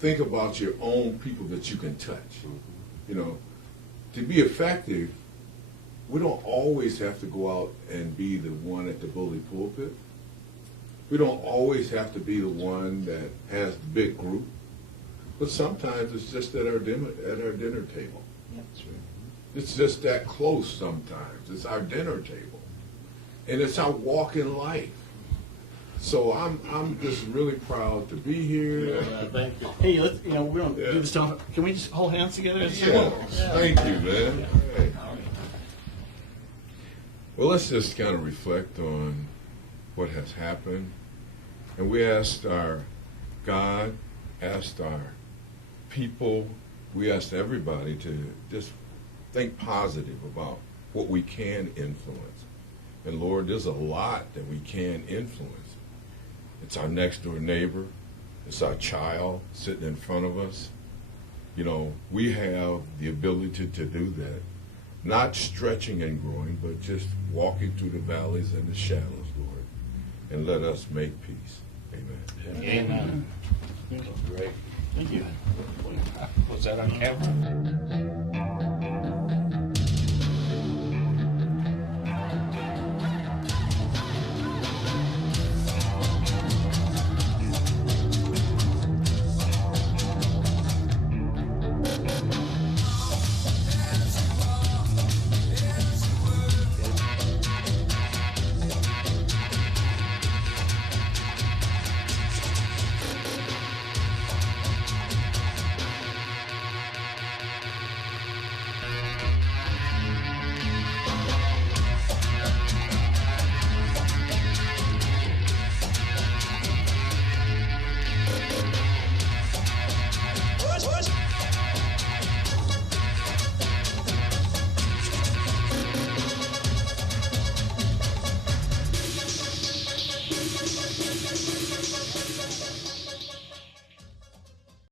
think about your own people that you can touch. You know, to be effective, we don't always have to go out and be the one at the bully pulpit. We don't always have to be the one that has the big group, but sometimes it's just at our dinner table. It's just that close sometimes. It's our dinner table. And it's our walk in life. So I'm just really proud to be here. Thank you. Hey, let's, we don't do this stuff. Can we just hold hands together? Yeah. Thank you, man. All right. Well, let's just kind of reflect on what has happened. And we asked our God, asked our people, we asked everybody to just think positive about what we can influence. And Lord, there's a lot that we can influence. It's our next door neighbor. It's our child sitting in front of us. We have the ability to do that. Not stretching and growing, but just walking through the valleys and the shadows, Lord. And let us make peace. Amen. Amen. Great. Thank you. Was that on camera?